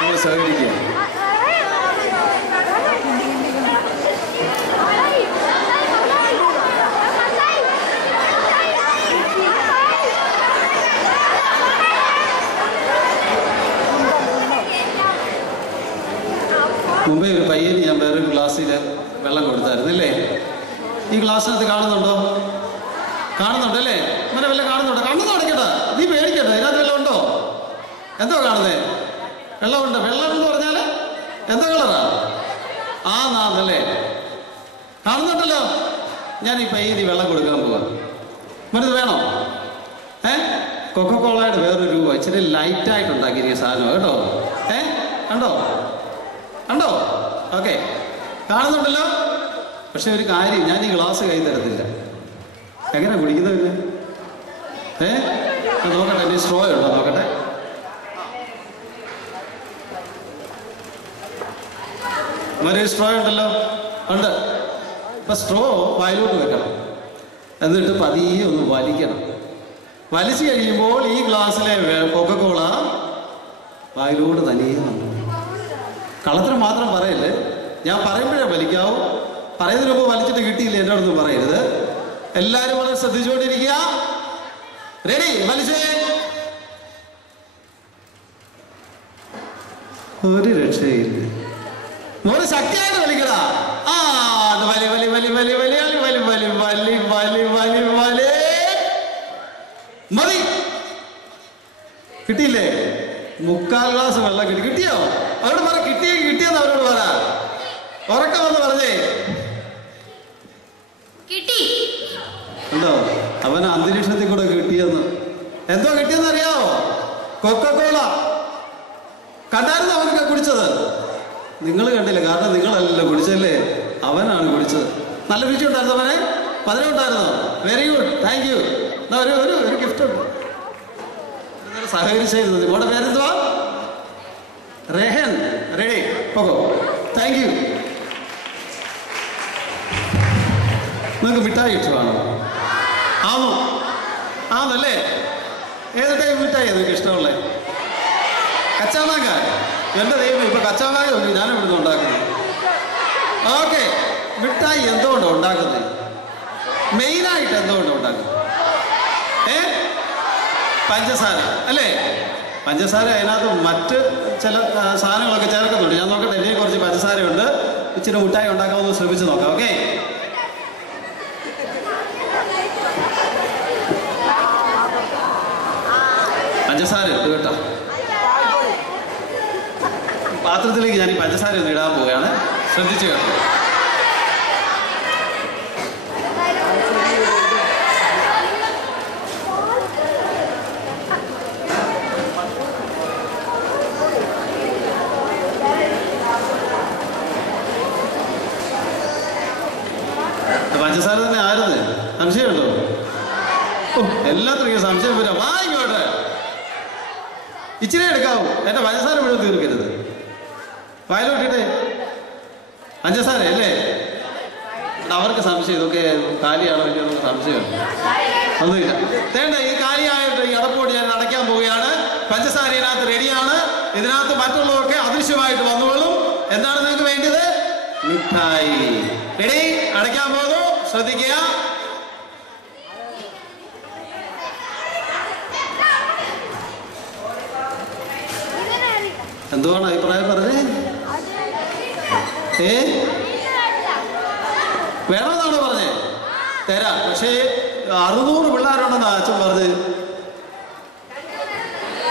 നിങ്ങൾ സഹകരിക്കുക. മുമ്പേ ഒരു പയ്യന് ഞാൻ വേറൊരു ഗ്ലാസ്സിൽ വെള്ളം കൊടുത്തായിരുന്നില്ലേ? ഈ ഗ്ലാസ്സിനകത്ത് കാണുന്നുണ്ടല്ലേ? അങ്ങനെ വല്ല കാണുന്നുണ്ടോ? കണ്ണൊന്നും അടയ്ക്കട്ടെ, നീ പേടിക്കട്ടെ. ഇതിനകത്ത് വെള്ളം ഉണ്ടോ? എന്തോ കാണുന്നേ? വെള്ളമുണ്ട്. വെള്ളം എന്ന് പറഞ്ഞാൽ എന്തോ കളറാ? നാന്നല്ലേ? കാണുന്നുണ്ടല്ലോ. ഞാൻ ഈ പയ്യന് വെള്ളം കൊടുക്കാൻ പോവാ. മരുന്ന് വേണോ? കൊക്കക്കോളയുടെ വേറൊരു ഇച്ചിരി ലൈറ്റായിട്ട് ഉണ്ടാക്കിയിരിക്കുന്ന സാധനം കേട്ടോ. കണ്ടോ? ഓക്കെ, കാണുന്നുണ്ടല്ലോ. പക്ഷെ ഒരു കാര്യം, ഞാൻ ഈ ഗ്ലാസ് കൈ തരത്തില്ല. എങ്ങനെ കുടിക്കുന്നത് പിന്നെ? നോക്കട്ടെ, ഇനി സ്ട്രോ ഉണ്ടോ നോക്കട്ടെ. മറ്റൊരു സ്ട്രോ ഉണ്ടല്ലോ, ഉണ്ട്. ഇപ്പൊ സ്ട്രോ വായിലോട്ട് വെക്കണം, എന്നിട്ട് പതിയെ ഒന്ന് വലിക്കണം. വലിച്ചു കഴിയുമ്പോൾ ഈ ഗ്ലാസ്സിലെ കൊക്കക്കോള വായിലോട്ട് തനിയെ വന്നു. കള്ളത്തിന് മാത്രം പറയല്ലേ, ഞാൻ പറയുമ്പോഴേ വലിക്കാവൂ. പറയുന്നതിന് മുമ്പ് വലിച്ചിട്ട് കിട്ടിയില്ല എൻ്റെ അടുത്ത് പറയരുത്. എല്ലാവരും വളരെ ശ്രദ്ധിച്ചുകൊണ്ടിരിക്കുക. റെഡി, വലിച്ചേ. ഒരു രക്ഷയില്ല. ഒരു ശക്തിയായിട്ട് വലിക്കടാ. വലി വലി വലി വലി വലി വലി വലി വലി വലി വലി വലി വലി മതി. കിട്ടിയില്ലേ? 3/4 ഗ്ലാസ് വെള്ളം കിട്ടിയോ? അവരോട് പറ, കിട്ടിയെന്ന് അവരോട് പറ. ഉറക്കം വന്ന് പറഞ്ഞേ. ഉണ്ടോ? അവൻ അന്തരീക്ഷത്തിൽ കൂടെ കിട്ടിയെന്ന്. എന്തോ കിട്ടിയെന്ന് അറിയാവോ? കൊക്കക്കോള. കണ്ടായിരുന്നു അവനൊക്കെ കുടിച്ചത്? നിങ്ങൾ കണ്ടില്ല, കാരണം നിങ്ങളല്ലല്ലോ കുടിച്ചല്ലേ, അവനാണ് കുടിച്ചത്. നല്ല രുചി ഉണ്ടായിരുന്നു അവനെ. പതിനുണ്ടായിരുന്നോ? Very good, thank you. എന്നാ ഒരു ഗിഫ്റ്റ് ഉണ്ട്, സഹകരിച്ചായിരുന്നു. ഇവിടെ പേരെന്തുവാ? റെഹൻ. റെഡി, പോകോ. Thank you. നിങ്ങൾക്ക് മിഠായി ഇഷ്ടമാണോ? ആണല്ലേ? ഏത് ടൈപ്പ് മിഠായി നിങ്ങൾക്ക് ഇഷ്ടമുള്ളത്? കച്ചാമാങ്ക. എൻ്റെ ദൈവം, ഇപ്പൊ കച്ചാമാങ്ക നോക്കി ഞാൻ ഇവിടുന്ന് ഉണ്ടാക്കുന്നത്. ഓക്കെ, മിഠായി എന്തുകൊണ്ടാണ് ഉണ്ടാക്കുന്നത്? മെയിനായിട്ട് എന്തുകൊണ്ടാണ് ഉണ്ടാക്കുന്നത്? പഞ്ചസാര അല്ലേ? പഞ്ചസാര അതിനകത്ത് മറ്റ് ചില സാധനങ്ങളൊക്കെ ചേർക്കുന്നുണ്ട്. ഞാൻ നോക്കട്ടെ, എനിക്ക് കുറച്ച് പഞ്ചസാരയുണ്ട്. ഇച്ചിരി മിഠായി ഉണ്ടാക്കാമെന്ന് ശ്രമിച്ച് നോക്കാം. ഓക്കെ, പഞ്ചസാര ഉണ്ട് കേട്ടോ. പാത്രത്തിലേക്ക് ഞാൻ ഈ പഞ്ചസാര ഒന്ന് ഇടാൻ പോവുകയാണ്. ശ്രദ്ധിച്ചു കേട്ടോ. പഞ്ചസാര തന്നെ ആരുത് സംശയമുണ്ടോ? എല്ലാത്തിനും സംശയം വരാം. വാങ്ങിക്കോട്ടെ, ഇച്ചിരി എടുക്കാവൂ. എന്റെ പഞ്ചസാര മുഴുവൻ തീർക്കരുത്. വയലോട്ടിട്ടെ പഞ്ചസാര അല്ലേ? അവർക്ക് സംശയം ഇതൊക്കെ കാലിയാണോ ഇല്ലയോ എന്നൊക്കെ സംശയമുണ്ട്. ഒന്നുമില്ല. വേണ്ട, ഈ കാലിയായിട്ട് ഈ അടപ്പോട് ഞാൻ അടയ്ക്കാൻ പോവുകയാണ്. പഞ്ചസാര ഇതിനകത്ത് റെഡിയാണ്. ഇതിനകത്ത് മറ്റുള്ളതൊക്കെ അദൃശ്യമായിട്ട് വന്നോളും. എന്താണ് നിങ്ങൾക്ക് വേണ്ടത്? മിഠായി. റെഡി? അടയ്ക്കാൻ പോകുന്നു. ശ്രദ്ധിക്കുക. എന്തുവാണ് അഭിപ്രായം പറഞ്ഞേ? വേണമെന്നാണോ പറഞ്ഞേ? തരാം. പക്ഷേ 600 പിള്ളേരുണ്ടെന്നാ അച്ഛൻ പറഞ്ഞത്.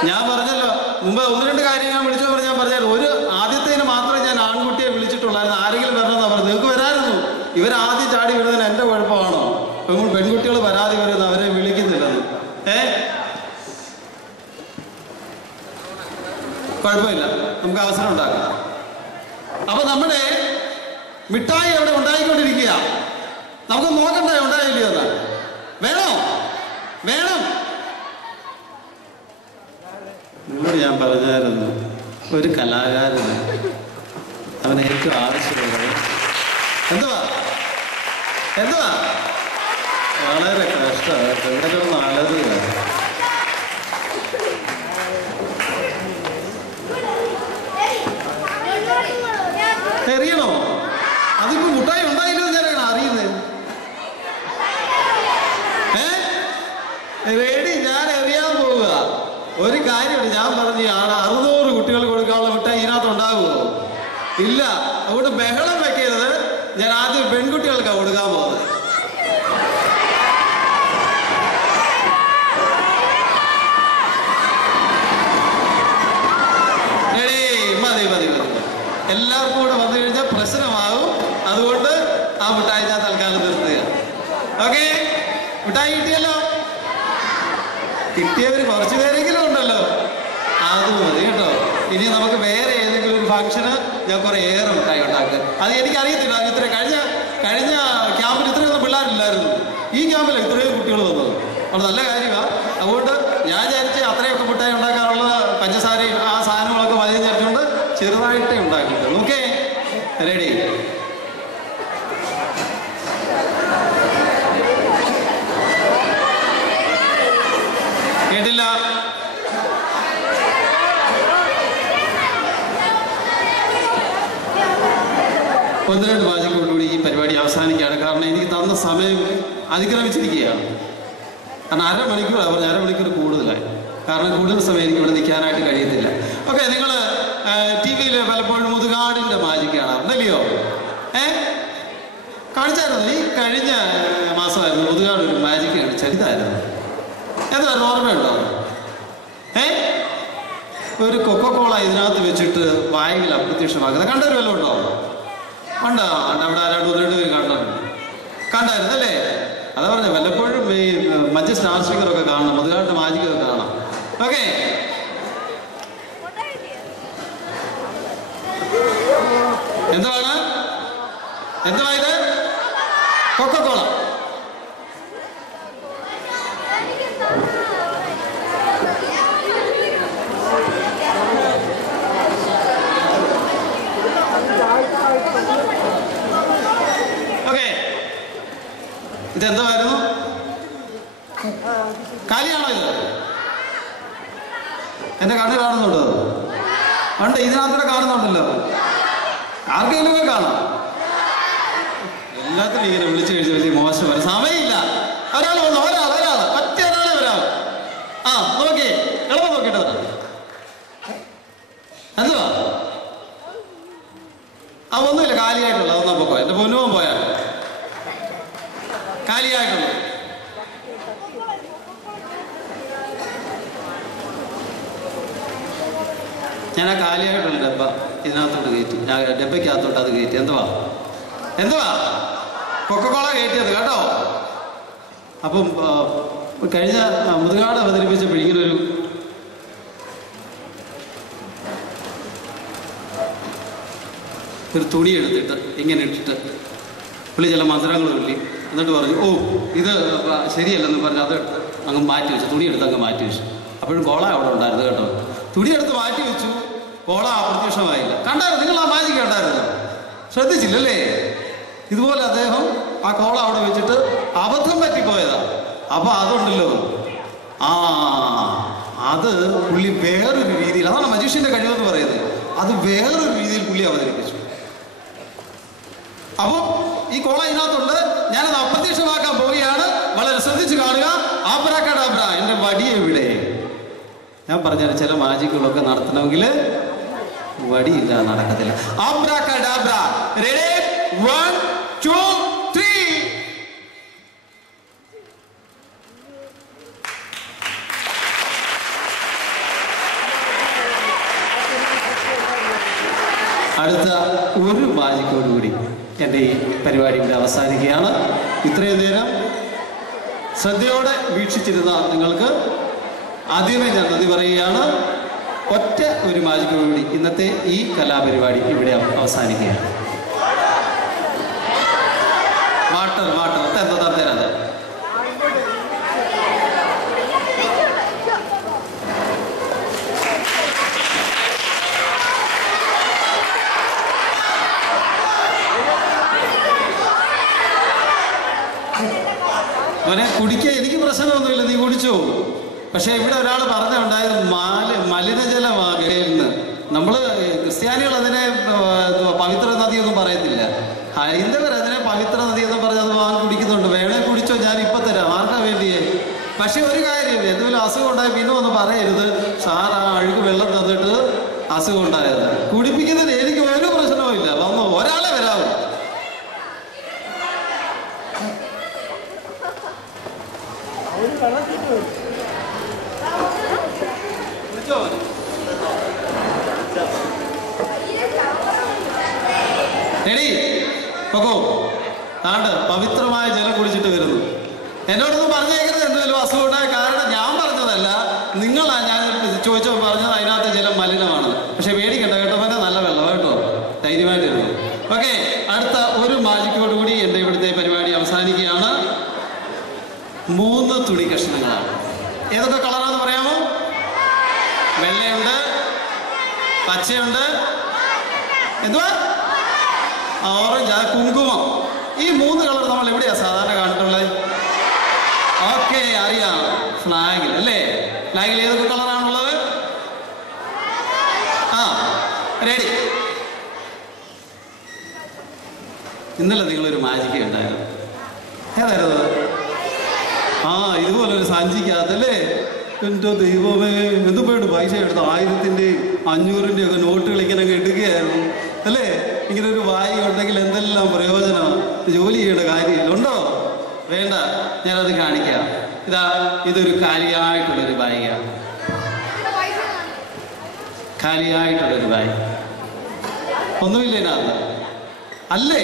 ഞാൻ പറഞ്ഞല്ലോ മുമ്പ് 1-2 കാര്യം ഞാൻ വിളിച്ചു പറഞ്ഞാൽ ഒരു ആദ്യത്തേന് മാത്രമേ ഞാൻ ആൺകുട്ടിയെ വിളിച്ചിട്ടുള്ളായിരുന്നു. ആരെങ്കിലും വരണമെന്നാ പറഞ്ഞത്. നിങ്ങൾക്ക് വരായിരുന്നു. ഇവരാദ്യം ചാടി വരുന്നതിന് എൻ്റെ കുഴപ്പമാണോ? പെൺകുട്ടികൾ പരാതി വരുന്നത് അവരെ വിളിക്കുന്നില്ലെന്ന്. കുഴപ്പമില്ല, നമുക്ക് അവസരം ഉണ്ടാക്കാം. അപ്പൊ നമ്മുടെ മിഠായി അവിടെ ഉണ്ടായിക്കൊണ്ടിരിക്കുക. നമുക്ക് നോക്കണ്ടേ ഉണ്ടായില്ലയോ എന്നാ? വേണോ? വേണം. നിങ്ങളോട് ഞാൻ പറഞ്ഞായിരുന്നു, ഒരു കലാകാരന് അവന് ഏറ്റവും ആവശ്യമുള്ളത് എന്തുവാ? വളരെ കഷ്ടമാണ്. ഇവിടെ നല്ലത് എറിയണോ? അതിപ്പോ മുട്ടായി ഉണ്ടായില്ലോ ഞാൻ അറിയുന്നത്. റെഡി, ഞാൻ എറിയാൻ പോവുക. ഒരു കാര്യമുണ്ട്, ഞാൻ പറഞ്ഞു 600 കുട്ടികൾ കൊടുക്കാനുള്ള മിഠായി ഇതിനകത്ത് ഉണ്ടാകുമോ? ഇല്ല. അതുകൊണ്ട് ബഹളം വെക്കരുത്. ഞാൻ ആദ്യം പെൺകുട്ടികൾക്കാണ് കൊടുക്കാൻ പോകുന്നത്. മതി. എല്ലാവർക്കും കൂടെ വന്നു കഴിഞ്ഞാൽ പ്രശ്നമാകും. അതുകൊണ്ട് ആ മിഠായി ഞാൻ തൽക്കാലം നിർത്തുക. ഓക്കെ, മിഠായി കിട്ടിയല്ലോ. കിട്ടിയവർ കുറച്ച് പേരെങ്കിലും ഉണ്ടല്ലോ, അത് മതി കേട്ടോ. ഇനി നമുക്ക് വേറെ ഏതെങ്കിലും ഒരു ഫംഗ്ഷന് ഞാൻ കുറെ ഏറെ മിഠായി ഉണ്ടാക്കുക. അത് എനിക്കറിയത്തില്ല. അത് കഴിഞ്ഞ ക്യാമ്പിൽ ഇത്രയൊന്നും പിള്ളേരില്ലായിരുന്നു. ഈ ക്യാമ്പിൽ ഇത്രയും കുട്ടികൾ വന്നത് അത് നല്ല കാര്യമാണ്. അതുകൊണ്ട് ഞാൻ വിചാരിച്ച് അത്രയൊക്കെ മിഠായി ഉണ്ടാക്കാനുള്ള പഞ്ചസാരയും ആ സാധനങ്ങളൊക്കെ മതി വിചാരിച്ചുകൊണ്ട് ചെറുതായിട്ടേ ഉണ്ടാക്കിയിട്ടുള്ളൂ. Okay, ready? കേട്ടില്ല? ഒന്ന് 2 വാചകങ്ങളോടുകൂടി ഈ പരിപാടി അവസാനിക്കുകയാണ്. കാരണം എനിക്ക് തന്ന സമയം അതിക്രമിച്ചിരിക്കുകയാണ്. കാരണം അരമണിക്കൂർ പറഞ്ഞ അരമണിക്കൂർ കൂടുതലായി. കാരണം കൂടുതൽ സമയം എനിക്ക് ഇവിടെ നിൽക്കാനായിട്ട് കഴിയത്തില്ല. ഓക്കെ, നിങ്ങൾ TV-യിൽ പലപ്പോഴും മുതുകാടിൻ്റെ മാജിക് കാണാറുണ്ടല്ലയോ? കാണിച്ചായിരുന്നു. ഈ കഴിഞ്ഞ മാസമായിരുന്നു മുതുകാട് ഒരു മാജിക് കാണിച്ചത്. ഇതായിരുന്നു. എന്തായിരുന്നു ഓർമ്മയുണ്ടോ? ഒരു കൊക്കോകോള ഇതിനകത്ത് വെച്ചിട്ട് വായിൽ അപ്രത്യക്ഷമാക്കുന്നത് കണ്ടൊരു വല്ലതും ഉണ്ടോ? ഉണ്ടോ? അവിടെ ആരാണ്ട് 1-2 പേര് കണ്ടായിരുന്നു അല്ലേ? അതാ പറഞ്ഞ വല്ലപ്പോഴും ഈ മറ്റേ സ്റ്റാർ സ്പീക്കറൊക്കെ കാണണം, മുതുകാടിന്റെ മാജിക്കൊക്കെ കാണാം. ഓക്കെ, എന്തുവാണ് ഇത്? കൊക്കോകോള. ഓക്കെ, ഇതെന്തായിരുന്നു? കാലിയാണോ ഇത്? എന്റെ കണ്ണ് കാണുന്നുണ്ടോ? ഉണ്ട്, ഇതിനകത്തൂടെ കാണുന്നുണ്ടല്ലോ. ആർക്കെങ്കിലും കാണാം. എല്ലാത്തിനും ഇങ്ങനെ വിളിച്ചു കഴിച്ച് വലിയ മോശമാണ്. സമയമില്ല. ഒരാൾ വന്നു, ഒരാൾ മറ്റേ ഒരാളെ വരാം. നോക്കി എളുപ്പം നോക്കിയിട്ട് വരാം. എന്തുവാ? ഒന്നുമില്ല, കാലിയായിട്ടുള്ള ഒന്നാ പോക്കോ. എന്റെ പൊന്നുവും പോയാ കാലിയായിട്ടുള്ളു. ഞാൻ ആ കാലിയായിട്ടുള്ള ഡബ്ബ ഇതിനകത്തോട്ട് കയറ്റി, ഞാൻ ഡബ്ബയ്ക്കകത്തോട്ട് അത് കയറ്റി. എന്തുവാ കൊക്കക്കോള കയറ്റിയത് കേട്ടോ. അപ്പം കഴിഞ്ഞ മുതുകാട് അവതരിപ്പിച്ചപ്പോൾ ഇങ്ങനൊരു തുണി എടുത്തിട്ട് ഇങ്ങനെ ഇട്ടിട്ട് പുള്ളി ചില മന്ത്രങ്ങൾ ചൊല്ലി എന്നിട്ട് പറഞ്ഞു, ഓ ഇത് ശരിയല്ലെന്ന് പറഞ്ഞ് അത് അങ്ങ് മാറ്റി വെച്ചു, തുണി എടുത്ത് അങ്ങ് മാറ്റി വെച്ചു. അപ്പോഴും കോള അവിടെ ഉണ്ടായിരുന്നു കേട്ടോ. തുണി എടുത്ത് മാറ്റി വെച്ചു, കോള അപ്രത്യക്ഷമായില്ല. കണ്ടായിരുന്നു നിങ്ങൾ? ആ മാജിക്ക് കണ്ടായിരുന്നല്ലോ, ശ്രദ്ധിച്ചില്ലല്ലേ? ഇതുപോലെ അദ്ദേഹം ആ കോള അവിടെ വെച്ചിട്ട് അബദ്ധം പറ്റിപ്പോയതാ. അപ്പൊ അതുണ്ടല്ലോ, അത് പുള്ളി വേറൊരു രീതിയിൽ, അതാണ് മജീഷ്യന്റെ കഴിവെന്ന് പറയുന്നത്, അത് വേറൊരു രീതിയിൽ പുള്ളി അവതരിപ്പിച്ചു. അപ്പൊ ഈ കോള ഇതിനകത്തുണ്ട്, ഞാനത് അപ്രത്യക്ഷമാക്കാൻ പോവുകയാണ്. വളരെ ശ്രദ്ധിച്ച് കാണുക. ആബ്രാക്കഡാബ്ര, എന്റെ വടി എവിടെ? ഞാൻ പറഞ്ഞ ചില മാജിക്കുകളൊക്കെ നടത്തണമെങ്കിൽ വടിയില്ല, നടക്കത്തില്ല. ആബ്രാക്കഡാബ്ര, റെഡി, 1 2 3. അടുത്ത ഒരു മാജിക്കോടുകൂടി എൻ്റെ ഈ പരിപാടി ഇവിടെ അവസാനിക്കുകയാണ്. ഇത്രയും നേരം ശ്രദ്ധയോടെ വീക്ഷിച്ചിരുന്ന നിങ്ങൾക്ക് ആദ്യമേ ഞാൻ നന്ദി പറയുകയാണ്. ഒറ്റ ഒരു മാജിക്കോടുകൂടി ഇന്നത്തെ ഈ കലാപരിപാടി ഇവിടെ അവസാനിക്കുകയാണ്. വാട്ടർ എന്താ തരേണ്ടത്? അവനെ കുടിക്കാൻ എനിക്ക് പ്രശ്നമൊന്നുമില്ല, നീ കുടിച്ചോ. പക്ഷെ ഇവിടെ ഒരാൾ പറഞ്ഞുണ്ടായത് മലിനജലമാകെന്ന്. നമ്മൾ ക്രിസ്ത്യാനികൾ അതിനെ പവിത്ര നദിയൊന്നും പറയത്തില്ല, ഹൈന്ദവർ അതിനെ പവിത്ര നദി എന്ന് പറഞ്ഞ് അത് വാങ്ങി കുടിക്കുന്നുണ്ട്. വേണേ കുടിച്ചോ, ഞാൻ ഇപ്പം തരാം, ആർക്കാ വേണ്ടിയേ. പക്ഷെ ഒരു കാര്യം, എന്തെങ്കിലും അസുഖം ഉണ്ടായി പിന്നെ ഒന്ന് പറയരുത്, സാർ ആ അഴുക്ക് വെള്ളം തന്നിട്ട് അസുഖം ഉണ്ടായത്. കുടിപ്പിക്കുന്നതിന് എനിക്ക് ഒരു പ്രശ്നവും ഇല്ല, വന്നോ, ഒരാളെ വരാവൂ. എടി പൊക്കോ, താണ്ട് പവിത്രമായ ജലം കുടിച്ചിട്ട് വരുന്നു. എന്നോടൊന്നും പറഞ്ഞേക്കരുത് എന്തെങ്കിലും അസുഖം ഉണ്ടായ കാരണം ഞാൻ പറഞ്ഞതല്ല, നിങ്ങളാ. ഞാൻ ചോദിച്ചപ്പോൾ പറഞ്ഞത് അതിനകത്ത് ജലം മലിനമാണ്. പക്ഷെ പേടിക്കണ്ട കേട്ടോ, പിന്നെ നല്ല വെള്ളം കേട്ടോ, ധൈര്യമായിട്ടിരുന്നു. ഓക്കെ, അടുത്ത ഒരു മാജിക്കോടുകൂടി എൻ്റെ ഇവിടുത്തെ പരിപാടി അവസാനിക്കുകയാണ്. 3 തുണി കഷ്ണങ്ങളാണ്. ഏതൊക്കെ കളറാണെന്ന് പറയാമോ? വെള്ളയുണ്ട്, പച്ചയുണ്ട്, എന്തുവാ, ഓറഞ്ച്, അത് കുങ്കുമം. ഈ 3 കളർ നമ്മൾ എവിടെയാ സാധാരണ കണ്ടിട്ടുള്ളത്? ഓക്കെ, അറിയാം, ഫ്ലാഗിൽ അല്ലേ? ഫ്ലാഗിൽ ഏതൊക്കെ കളറാണുള്ളത്? റെഡി. ഇന്നലെ നിങ്ങളൊരു മാജിക്ക് ഉണ്ടായിരുന്നു. ഏതായിരുന്നു? ഇതുപോലൊരു സഞ്ചിക്കകത്തല്ലേ? എൻ്റെ ദൈവമേ, എന്ത് പോയിട്ട് പൈസ എടുത്ത് 1000-ൻ്റെയും 500-ൻ്റെയും ഒക്കെ നോട്ടുകൾ ഇങ്ങനെ എടുക്കുകയായിരുന്നു അല്ലേ? ഇങ്ങനെ ഒരു വായി ഉണ്ടെങ്കിൽ എന്തെല്ലാം പ്രയോജനമാണ്. ജോലി ചെയ്യേണ്ട കാര്യമില്ല. ഉണ്ടോ? വേണ്ട, ഞാനത് കാണിക്കാം. ഇതൊരു കാലിയായിട്ടുള്ളൊരു ബാഗാണ്. കാലിയായിട്ടുള്ളൊരു ബാഗ്, ഒന്നുമില്ല ഇതിനകത്ത് അല്ലേ?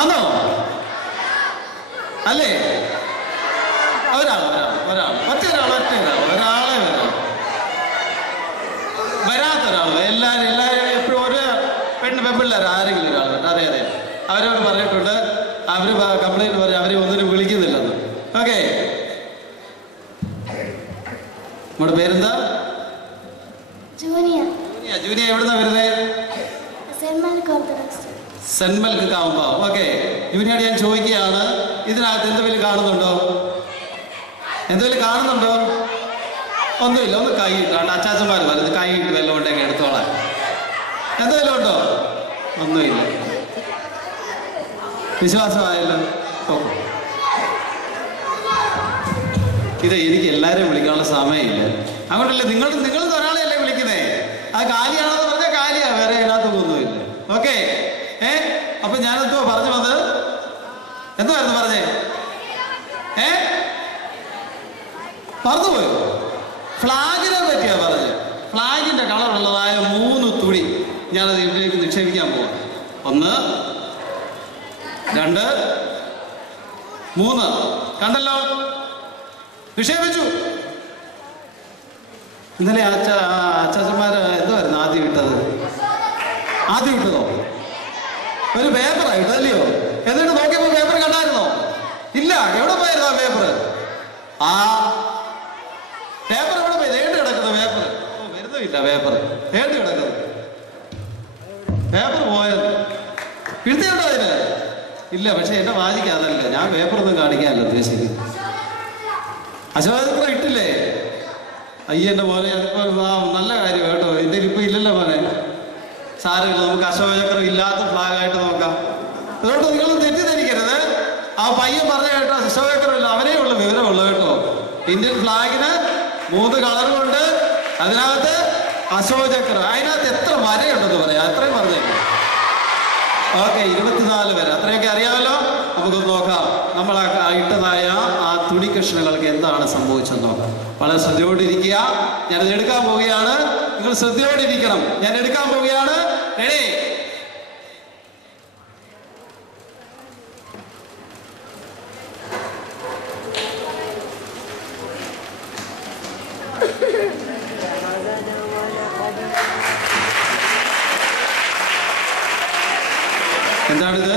ആണോ? അല്ലേ? ഒരാളെ വരാത്തൊരാൾ. എല്ലാവരും എപ്പോഴും ഒരു പെൺപിള്ളേർ ആരെങ്കിലും ഒരാൾ. അതെ, അവരോട് പറഞ്ഞിട്ടുണ്ട്, അവർ കംപ്ലൈൻറ്റ് പറഞ്ഞ് അവരെ ഒന്നിനും വിളിക്കുന്നില്ലെന്ന്. ഓക്കെ, നമ്മുടെ പേരെന്താ? ജൂനിയ. എവിടുന്നാ വരുന്നത്? Saint milk കാവുമ്പോ. ഓക്കെ, ജൂനിയോട് ഞാൻ ചോദിക്കുകയാണ്, ഇതിനകത്ത് എന്തെങ്കിലും കാണുന്നുണ്ടോ? ഒന്നുമില്ല. ഒന്ന് കൈ ഇട്ടാണ്ട് അച്ചാച്ചന്മാർ പറയുന്നത് കൈ ഇട്ട് വല്ലതും ഉണ്ടെങ്കിൽ എടുത്തോളാം. എന്തെങ്കിലും ഉണ്ടോ? ഒന്നുമില്ല. വിശ്വാസമായല്ലോ. എനിക്ക് എല്ലാവരെയും വിളിക്കാനുള്ള സമയമില്ല. അങ്ങോട്ടല്ലേ നിങ്ങൾ ഒരാളെയല്ലേ വിളിക്കുന്നേ? അത് കാലിയാണെന്ന് പറഞ്ഞാൽ കാലിയാ, വേറെ അതിനകത്ത് ഒന്നുമില്ല. ഓക്കെ, അപ്പൊ ഞാനെന്തോ പറഞ്ഞു വന്നത്? എന്തായിരുന്നു പറഞ്ഞേ? മറന്നുപോയോ? ഫ്ലാഗിനെ പറ്റിയാ പറഞ്ഞത്. ഫ്ലാഗിന്റെ കളറുള്ളതായ ഞാനത് ഇതിലേക്ക് നിക്ഷേപിക്കാൻ പോവാം. 1 2 3 കണ്ടല്ലോ, നിക്ഷേപിച്ചു. ഇന്നലെ അച്ചാച്ചന്മാര് എന്തായിരുന്നു ആദ്യം ഇട്ടതോ? ഒരു പേപ്പറായിട്ട് അല്ലയോ? എന്നിട്ട് നോക്കിയപ്പോ പേപ്പർ കണ്ടായിരുന്നോ? ഇല്ല. എവിടെ പോയിരുന്നോ പേപ്പർ? പേപ്പർ എവിടെ പോയി? ഏണ്ട് കിടക്കുന്നു പേപ്പർ. വരുന്നില്ല പേപ്പർ, ഏണ്ട് കിടക്കുന്നു പേപ്പർ. പോയത് എഴുതിയുണ്ടോ അതിന്? ഇല്ല. പക്ഷെ എന്നെ വാദിക്കാതല്ല, ഞാൻ പേപ്പറൊന്നും കാണിക്കാനല്ല ഉദ്ദേശിക്കുന്നത്. അശോകചക്രം ഇട്ടില്ലേ? അയ്യന്റെ മോനെ, നല്ല കാര്യം കേട്ടോ. ഇതിൽ ഇപ്പൊ ഇല്ലല്ലോ മോനെ. സാരമില്ല, നമുക്ക് അശോകചക്രം ഇല്ലാത്ത ഫ്ലാഗായിട്ട് നോക്കാം. അതുകൊണ്ട് നിങ്ങളൊന്നും തെറ്റിദ്ധരിക്കരുത്. ആ പയ്യൻ പറഞ്ഞ കേട്ടോ അശോകചക്രം ഇല്ല, അവനേ ഉള്ള വിവരമുള്ളൂ കേട്ടോ. ഇന്ത്യൻ ഫ്ലാഗിന് 3 കളറുമുണ്ട്, അതിനകത്ത് അശോകചക്രം. അതിനകത്ത് എത്ര വരയുണ്ടെന്ന് പറയാം, അത്രയും പറഞ്ഞേക്കാം. ഓക്കെ, 24 വരെ, അത്രയൊക്കെ അറിയാമല്ലോ. നമുക്കൊന്ന് നോക്കാം, നമ്മൾ ഇട്ടതായ ആ തുണി കഷ്ണങ്ങൾക്ക് എന്താണ് സംഭവിച്ചെന്ന് നോക്കാം. വളരെ ശ്രദ്ധയോടിരിക്കുക. ഞാനത് എടുക്കാൻ പോവുകയാണ്. നിങ്ങൾ ശ്രദ്ധയോടിരിക്കണം. ഞാൻ എടുക്കാൻ പോവുകയാണ്. റെഡി? എന്താണിത്?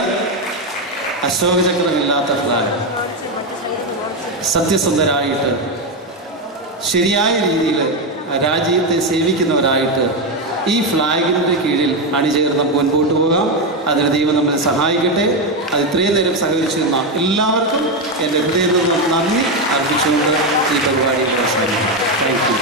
അശോകചക്രമില്ലാത്ത ഫ്ലാഗ്. സത്യസന്ധരായിട്ട് ശരിയായ രീതിയിൽ രാജ്യത്തെ സേവിക്കുന്നവരായിട്ട് ഈ ഫ്ലാഗിൻ്റെ കീഴിൽ അണിചേർന്ന് മുൻപോട്ട് പോകാം. അതിന് ദൈവം നമ്മളെ സഹായിക്കട്ടെ. അത് ഇത്രയും നേരം സഹകരിച്ചിരുന്ന എല്ലാവർക്കും എൻ്റെ ഹൃദയത്തിൽ നിന്ന് നന്ദി അർപ്പിച്ചുകൊണ്ട് ഈ പരിപാടി അവസാനിക്കും. Thank you.